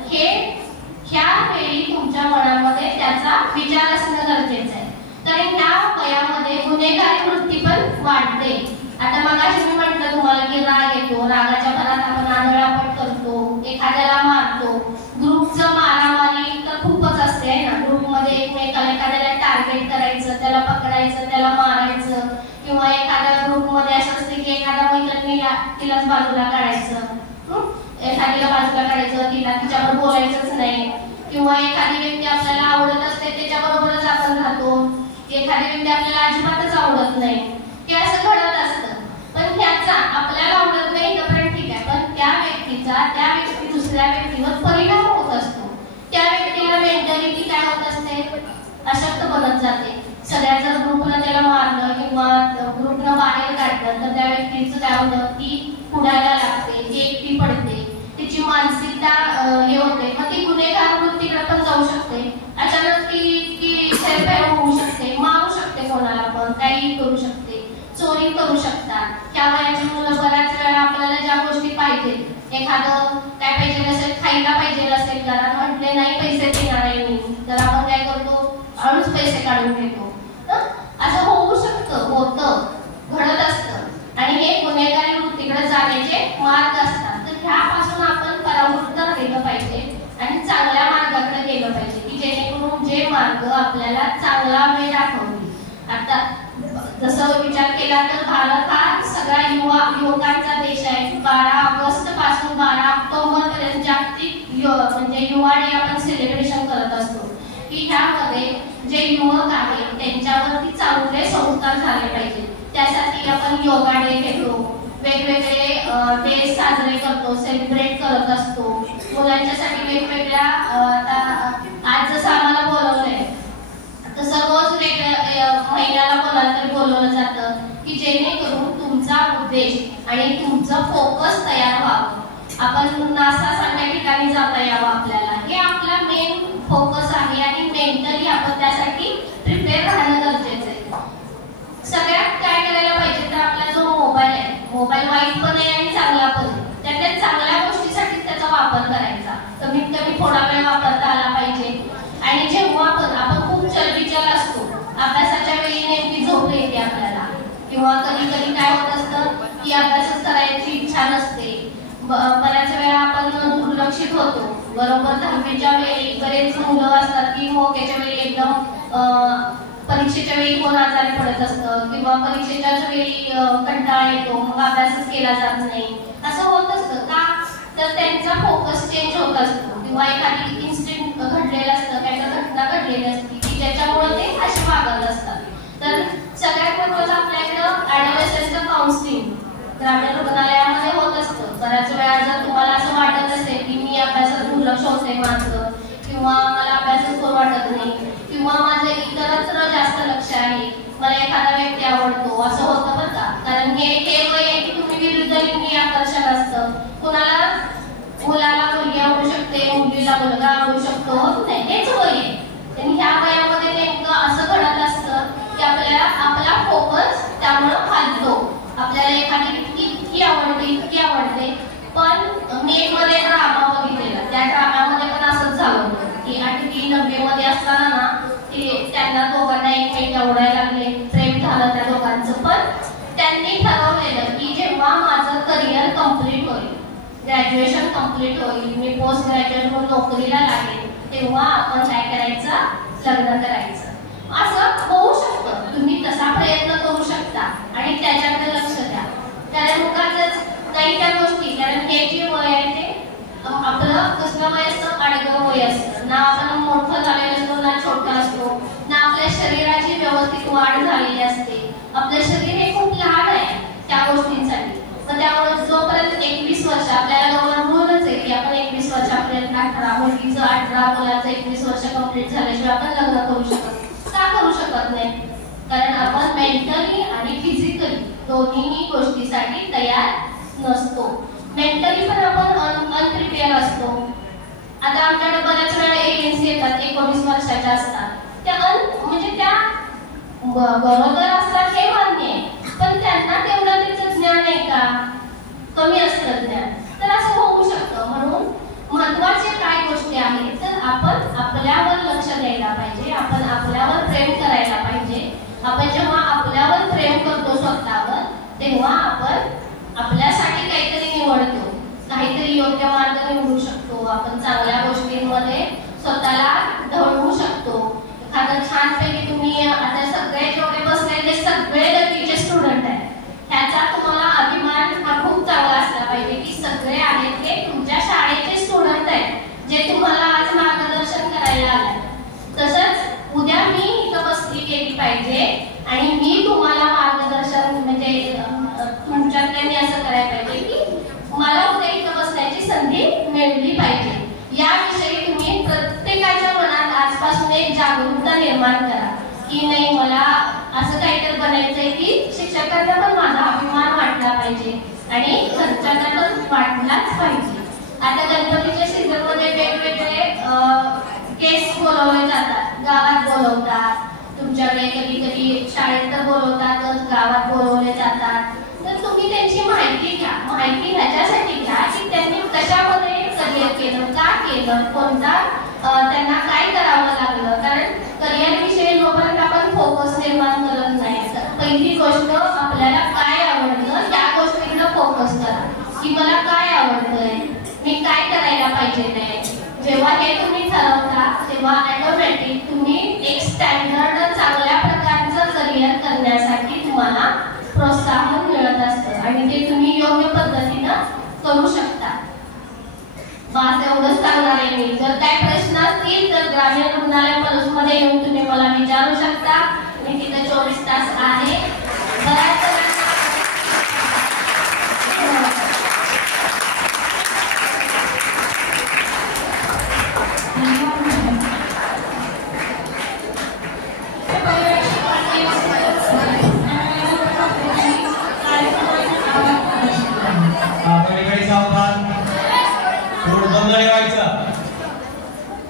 ह्या वेळी तुमच्या मनामध्ये त्याचा विचार असणं गरजेचं आहे. तर ह्या वयामध्ये गुन्हेगारी वृत्ती पण वाढते. आता मगाशी मी म्हटलं तुम्हाला की राग येतो, रागाच्या भरात आपण आदळआपट करतो, एखाद्याला मारतो. ग्रुपचं मारामारी तर खूपच असते ना. ग्रुपमध्ये एखाद्याला टार्गेट करायचं, त्याला पकडायचं, त्याला मारायचं. किंवा एखाद्या ग्रुपमध्ये असं असते की एखाद्या मैत्रिणीला तिलाच बाजूला काढायचं, एखादीला बाजूला काढायचं, तिच्यावर बोलायचंच नाही. किंवा एखादी व्यक्ती आपल्याला आवडत असते त्याच्याबरोबरच आपण राहतो, एखादी व्यक्ती आपल्याला अजिबातच आवडत नाही. हे असं घडत असतं. पण त्याचा आपल्याला आवडत नाही तर ठीक आहे, पण त्या व्यक्ती दुसऱ्या व्यक्तीवर परिणाम होत असतो. त्या व्यक्तीला मेंटॅलिटी काय होत असते? अशक्त बनत जाते. सगळ्या जर ग्रुपनं त्याला मारलं किंवा ग्रुपनं बाहेर काढलं तर त्या व्यक्तीचं काय होतं? ती पुढायला लागते, ती एकटी पडते, तिची मानसिकता हे होते. मग ती गुन्हेगार वृत्तीकडे पण जाऊ शकते. अचानक ती सेल्फ होऊ शकते, मारू शकते, कोणाला पण काही करू शकते, चोरी करू शकतात. त्या वयाची मुलं बऱ्याच वेळा आपल्याला ज्या गोष्टी पाहिजे, एखादं काय पाहिजे असेल, खायला पाहिजे असेल, घरात म्हटले नाही पैसे देणार आहे मी, तर आपण काय करतो? हळूच पैसे काढून घेतो. असं होऊ शकतं, होतं, घडत असतं. आणि हे गुन्हेगारी वृत्तीकडे जाण्याचे मार्ग असतात. तर ह्यापासून आपण परावृत्त राहिलं पाहिजे आणि चांगल्या मार्गाकडे गेलं पाहिजे की जेणेकरून जे मार्ग आपल्याला चांगला वेळ दाखवतील. आता जसं विचार केला तर भारत हा सगळा युवकांचा देश आहे. 12 ऑगस्ट पासून 12 ऑक्टोबर पर्यंत जागतिक म्हणजे युवा डे आपण सेलिब्रेशन करत असतो. की ह्यामध्ये जे युवक आहेत त्यांच्यावरती चांगले संस्कार झाले पाहिजे. त्यासाठी आपण योगा डे घेतो, वेगवेगळे डे साजरे करतो, सेलिब्रेट करत असतो. मुलांच्यासाठी वेगवेगळ्या आज जसं आम्हाला बोलवलंय तसं रोज वेगळ्या महिन्याला कोणाला तरी बोलवलं जातं की जेणेकरून तुमचा उद्देश आणि तुमचं फोकस तयार व्हावं. आपण नासा सारख्या ठिकाणी जाता यावं आपल्याला, हे आपला मेन फोकस आहे आणि मेंटली आपण त्यासाठी प्रिपेअर राहणं गरजेचं आहे. सगळ्यात काय करायला पाहिजे तर आपला जो मोबाईल आहे, मोबाईल वाईट पण आहे आणि चांगला पण आहे. त्यातल्या चांगल्या गोष्टीसाठी त्याचा वापर करायचा, कमीत कमी थोडा वेळ वापरता आला पाहिजे. आणि जेव्हा आपण खूप चलबिचल असतो, अभ्यासाच्या वेळी नेमकी झोप येते आपल्याला, किंवा कधी कधी काय होत असतं की अभ्यासच करायची इच्छा नसते, बऱ्याच वेळा आपण दुर्लक्षित होतो. बरोबर 10वीच्या वेळी बरेच मुलं असतात की मोक्याच्या वेळी एकदम परीक्षेच्या वेळी कोण आजारी पडत असतं किंवा परीक्षेच्या वेळी कंटाळा येतो, मग अभ्यासच केला जात नाही, असं होत असतं का? तर त्यांचा फोकस चेंज होत असतो किंवा एखादी इन्सिडेंट घडलेलं असतं, एखादी घटना घडलेली असते की ज्याच्यामुळे ते असे वागत असतात. तर सगळ्यात महत्त्वाचं आपल्याकडं ॲडोलेसन्सचं काउन्सिलिंग ग्रामीण रुग्णालयामध्ये होत असतं. बऱ्याच वेळा जर तुम्हाला असं वाटत असेल की मी अभ्यासात दुर्लक्ष होते माझं किंवा मला अभ्यासच करू वाटत नाही किंवा माझं इतरत्र जास्त लक्ष आहे, मला एखादा व्यक्ती आवडतो, असं होतं बरं का? कारण हे वय आहे की तुम्ही विरुद्ध लिंगी आकर्षण असतं. कुणाला मुलाला मुलगी आवडू शकते, मुलीला मुलगा आवडू शकतो, होत नाही, हेच वय आहे. आणि ह्या वयामध्ये नेमकं असं घडत असतं की आपल्याला आपला फोकस त्यामुळं हलतो. आपल्याला एखादी व्यक्ती इतकी आवडते पण मी एक मध्ये ड्रामा बघितलेला, त्या ड्रामामध्ये पण असंच झालं की 8वी 9वी मध्ये असताना ना त्यांना दोघांना एकमेक आवडायला लागले, प्रेम झालं त्या दोघांचं. पण त्यांनी ठरवलेलं की जेव्हा माझं करिअर कम्प्लीट होईल, ग्रॅज्युएशन कम्प्लीट होईल, मी पोस्ट ग्रॅज्युएट म्हणून नोकरीला लागेल, तेव्हा आपण काय करायचं, लग्न करायचं. असं होऊ शकतं, तुम्ही तसा प्रयत्न करू शकता आणि त्याच्याकडे लक्ष द्या. कारण उगाचच नाही त्या गोष्टी, कारण हे जे वय आहे ते आपलं कसलं वय असतं, आडगं वय असतं. ना आपण मोठं झालेलं असतो ना छोटा असतो, ना आपल्या शरीराची व्यवस्थित वाढ झालेली असते. आपलं शरीर हे खूप लहान आहे त्या गोष्टींसाठी. तर त्यामुळे जोपर्यंत 21 वर्ष आपल्याला गव्हर्नमेंटच आहे की आपण 21 वर्षापर्यंत 18, मुलगीचं 18, मुलाचं 21 वर्ष कंप्लीट झाल्याशिवाय आपण लग्न करू शकत नाही. कारण आपण मेंटली आणि फिजिकली दोन्ही गोष्टीसाठी तयार नसतो. मेंटली पण आपण अनप्रिपेअर असतो. आता आमच्याकडे बऱ्याच वेळा एजन्सी येतात 19 वर्षाच्या असतात, त्या म्हणजे त्या बरोबर असतात हे मान्य आहे, पण त्यांना तेवढं त्याचं ज्ञान आहे का, कमी असतं ज्ञान. तर असं होऊ शकतं. म्हणून महत्वाचे काय गोष्टी आहेत, तर आपण आपल्यावर लक्ष द्यायला पाहिजे, आपण आपल्यावर प्रेम करायला पाहिजे. आपण जेव्हा आपल्यावर प्रेम करतो स्वतःवर, तेव्हा आपण आपल्यासाठी काहीतरी निवडतो, काहीतरी योग्य मार्ग निवडू शकतो. आपण चांगल्या गोष्टींमध्ये स्वतःला ढवळू शकतो. एखादं छानपैकी तुम्ही आता सगळे जेवढे बसले ते सगळे नक्कीचे स्टुडंट आहेत, ह्याचा तुम्हाला अभिमान हा खूप चांगला असला पाहिजे की सगळे आहेत ते तुमच्या शाळेचे स्टुडंट आहेत जे तुम्हाला आज मार्गदर्शन करायला आले. तसंच उद्या मी इथं बसली केली पाहिजे आणि मी तुम्हाला मार्गदर्शन म्हणजे तुमच्याकडे असं करायला पाहिजे की मला उद्या इथं बसण्याची संधी मिळली पाहिजे. याविषयी तुम्ही प्रत्येकाच्या मनात आजपासून एक जागरूकता निर्माण करा की नाही, मला असं काहीतरी बनायचंय की शिक्षकांना पण माझा अभिमान वाटला पाहिजे आणि घरच्यांना पण वाटलाच पाहिजे. आता गणपतीच्या सीझनमध्ये वेगवेगळे केस बोलवले जातात, गावात बोलवतात, तुमच्याकडे कधी कधी शाळेत तर बोलवतातच, गावात बोलवले जातात. तर तुम्ही त्यांची माहिती घ्या. माहिती ह्याच्यासाठी घ्या की त्यांनी कशामध्ये करिअर केलं, का केलं, कोणता त्यांना काय करावं लागलं. कारण करिअर विषयी जोपर्यंत आपण फोकस निर्माण करत नाही, पहिली गोष्ट आपल्याला काय आवडतं त्या गोष्टीकडे फोकस करा की मला काय आवडतंय, मी काय करायला पाहिजे नाही. जेव्हा हे तुम्ही ठरवता तेव्हा ऑटोमॅटिक तुम्ही एक स्टँडर्ड चांगल्या प्रकारचं करिअर करण्यासाठी तुम्हाला प्रोत्साहन मिळत असतं आणि ते तुम्ही योग्य पद्धतीनं करू शकता. माझं एवढंच सांगणार आहे मी. जर काय प्रश्न असतील तर ग्रामीण रुग्णालय पलूसमध्ये येऊन तुम्ही मला विचारू शकता. मी तिथे 24 तास आहे. बऱ्याच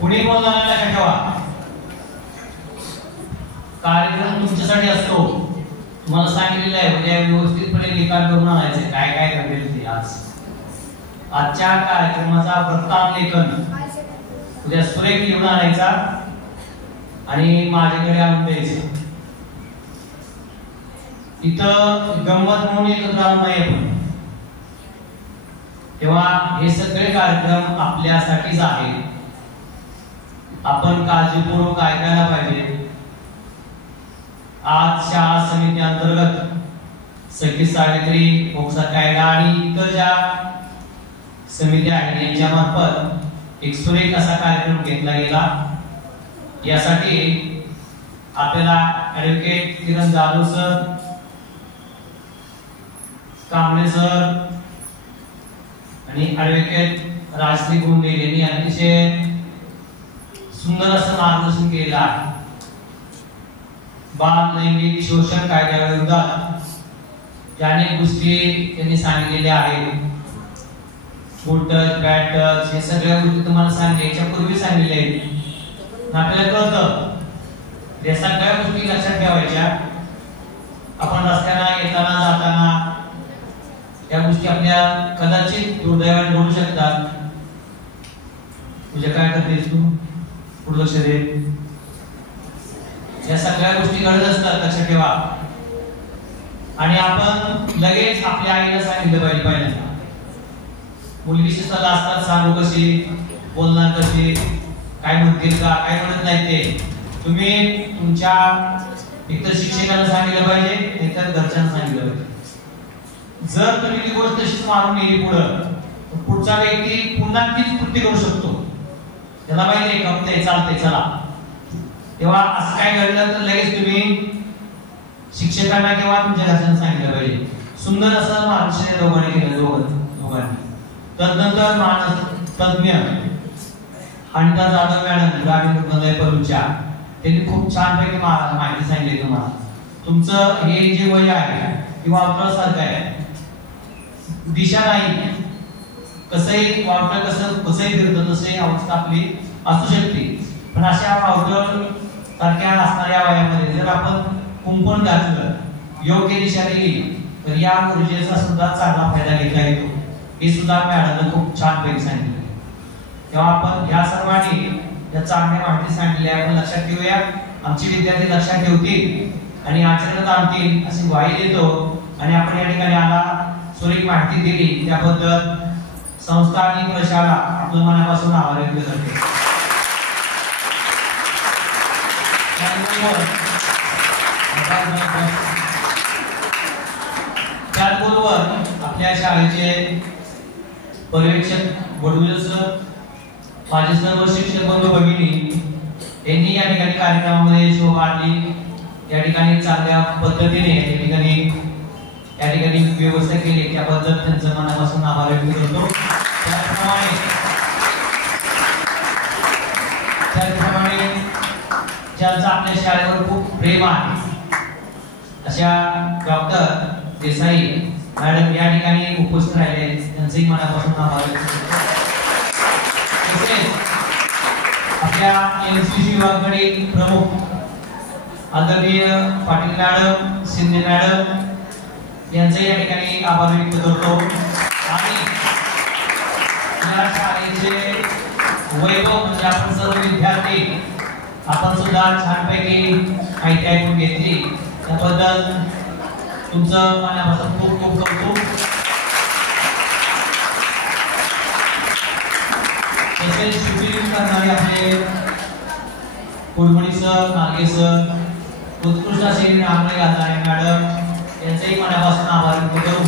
पुढे बोलताना लक्षात ठेवा, कार्यक्रम तुमच्यासाठी असतो. तुम्हाला सांगितलेलं आहे उद्या व्यवस्थितपणे निकाल करून आणायचे, काय काय करेल ते. आजच्या कार्यक्रमाचा वृत्तांतलेखन उद्या सुरेख लिहून आणायचा आणि माझ्याकडे आणून द्यायचं. इथं गंमत म्हणून एकत्र आणून नाही, पण तेव्हा हे सगळे कार्यक्रम आपल्यासाठीच आहेत. आपण काळजीपूर्वक ऐकायला पाहिजे. आज शाळा समिती अंतर्गत सखी सावित्री, फोक्सो कायदा आणि इतर ज्या समित्या आहेत यांच्यामार्फत एक सुरेख असा कार्यक्रम घेतला गेला. यासाठी आपल्याला advocate Kiran Jadhav sir, Kamble sir आणि ॲडव्होकेट राजश्री गुंडे यांनी अतिशय सुंदर असं मार्गदर्शन केलं आहे. बाल लैंगिक शोषण कायद्याविरोधात अनेक गोष्टी त्यांनी सांगितलेल्या आहेत. गुड टच, बॅड टच, हे सगळ्या गोष्टी तुम्हाला सांगितल्या, याच्यापूर्वी सांगितल्या आहेत. आपल्याला कळतं या सगळ्या गोष्टी लक्षात ठेवायच्या. आपण रस्त्याला येताना जाताना या गोष्टी आपल्या कदाचित दुर्दैवाने घडू शकतात. तुझ्या काय करतेस तू, पुढे लक्ष दे, या सगळ्या गोष्टी घडत असतात, लक्षात ठेवा. आणि आपण लगेच आपल्या आईला सांगितलं पाहिजे. पहिल्यांदा मुलगीशी सल्ला असतात, सांगू कशी, बोलणार कशी, काय म्हणतील का, काय म्हणत नाही ते तुम्ही तुमच्या एकतर शिक्षकाला सांगितलं पाहिजे, एकतर घरच्यांना सांगितलं पाहिजे. जर तुम्ही ती गोष्ट तशीच मारून नेली पुढचा व्यक्ती पुन्हा तीच कृती करू शकतो. त्याला माहिती आहे कमते चालते चला. तेव्हा असं काय घडलं तर लगेच तुम्ही शिक्षकांना किंवा तुमच्या घरच्यांना सांगितलं पाहिजे. सुंदर असं मार्गदर्शन दोघांनी केलं, दोघांनी. तदनंतर मानस तज्ञ अनिता जाधव मॅडम, ग्रामीण रुग्णालय पलूच्या, त्यांनी खूप छानपैकी माहिती सांगितली तुम्हाला. तुमचं हे जे वय आहे किंवा वावटळासारखं आहे, दिशा नाही, कसंही वावटळ कसंही फिरतं तसंही अवस्था आपली असू शकते. पण अशा वावटळ सारख्या असणाऱ्या वयामध्ये जर आपण कुंपण घातलं, योग्य दिशा दिली, तर या ऊर्जेचा सुद्धा चांगला फायदा घेता येतो. हे सुद्धा मॅडमने खूप छानपैकी सांगितलं. तेव्हा आपण या सर्वांनी या चांगल्या माहिती सांगितल्या आपण लक्षात ठेवूया. आमचे विद्यार्थी लक्षात ठेवतील आणि आचरणात आणतील अशी ग्वाही देतो. आणि आपण या ठिकाणी आला सुरेख माहिती दिली त्याबद्दल संस्था आणि प्रशाला आपल्या मनापासून आभार व्यक्त करते. त्याचबरोबर आपल्या शाळेचे पर्यवेक्षक वडूल सर, माझे सर्व शिक्षक बंधू भगिनी यांनी या ठिकाणी कार्यक्रमामध्ये शोभा आणली. या ठिकाणी चांगल्या पद्धतीने या ठिकाणी व्यवस्था केली, त्याबद्दल त्यांचं मनापासून आभार व्यक्त करतो. त्याचप्रमाणे ज्यांचं आपल्या शाळेवर खूप प्रेम आहे अशा डॉक्टर देसाई मॅडम या ठिकाणी उपस्थित राहिले, त्यांचंही मनापासून आभार व्यक्त करतो. आपल्या एनसीसी विभागाकडील प्रमुख आदरणीय पाटील मॅडम, शिंदे मॅडम यांचे या ठिकाणी आभार व्यक्त करतो. आणि या शाळेचे वैभव म्हणजे आपण सर्व विद्यार्थी आपण सुद्धा छानपैकी माहिती ऐकून घेतली, त्याबद्दल तुमचं मनापासून खूप खूप कौतुक. तसेच शूटिंग करणारे आपले कुलमणी सर, नागे सर, उत्कृष्ट असे आंबळे घालणारे मॅडम यांचंही मनापासून आभार व्यक्त करू.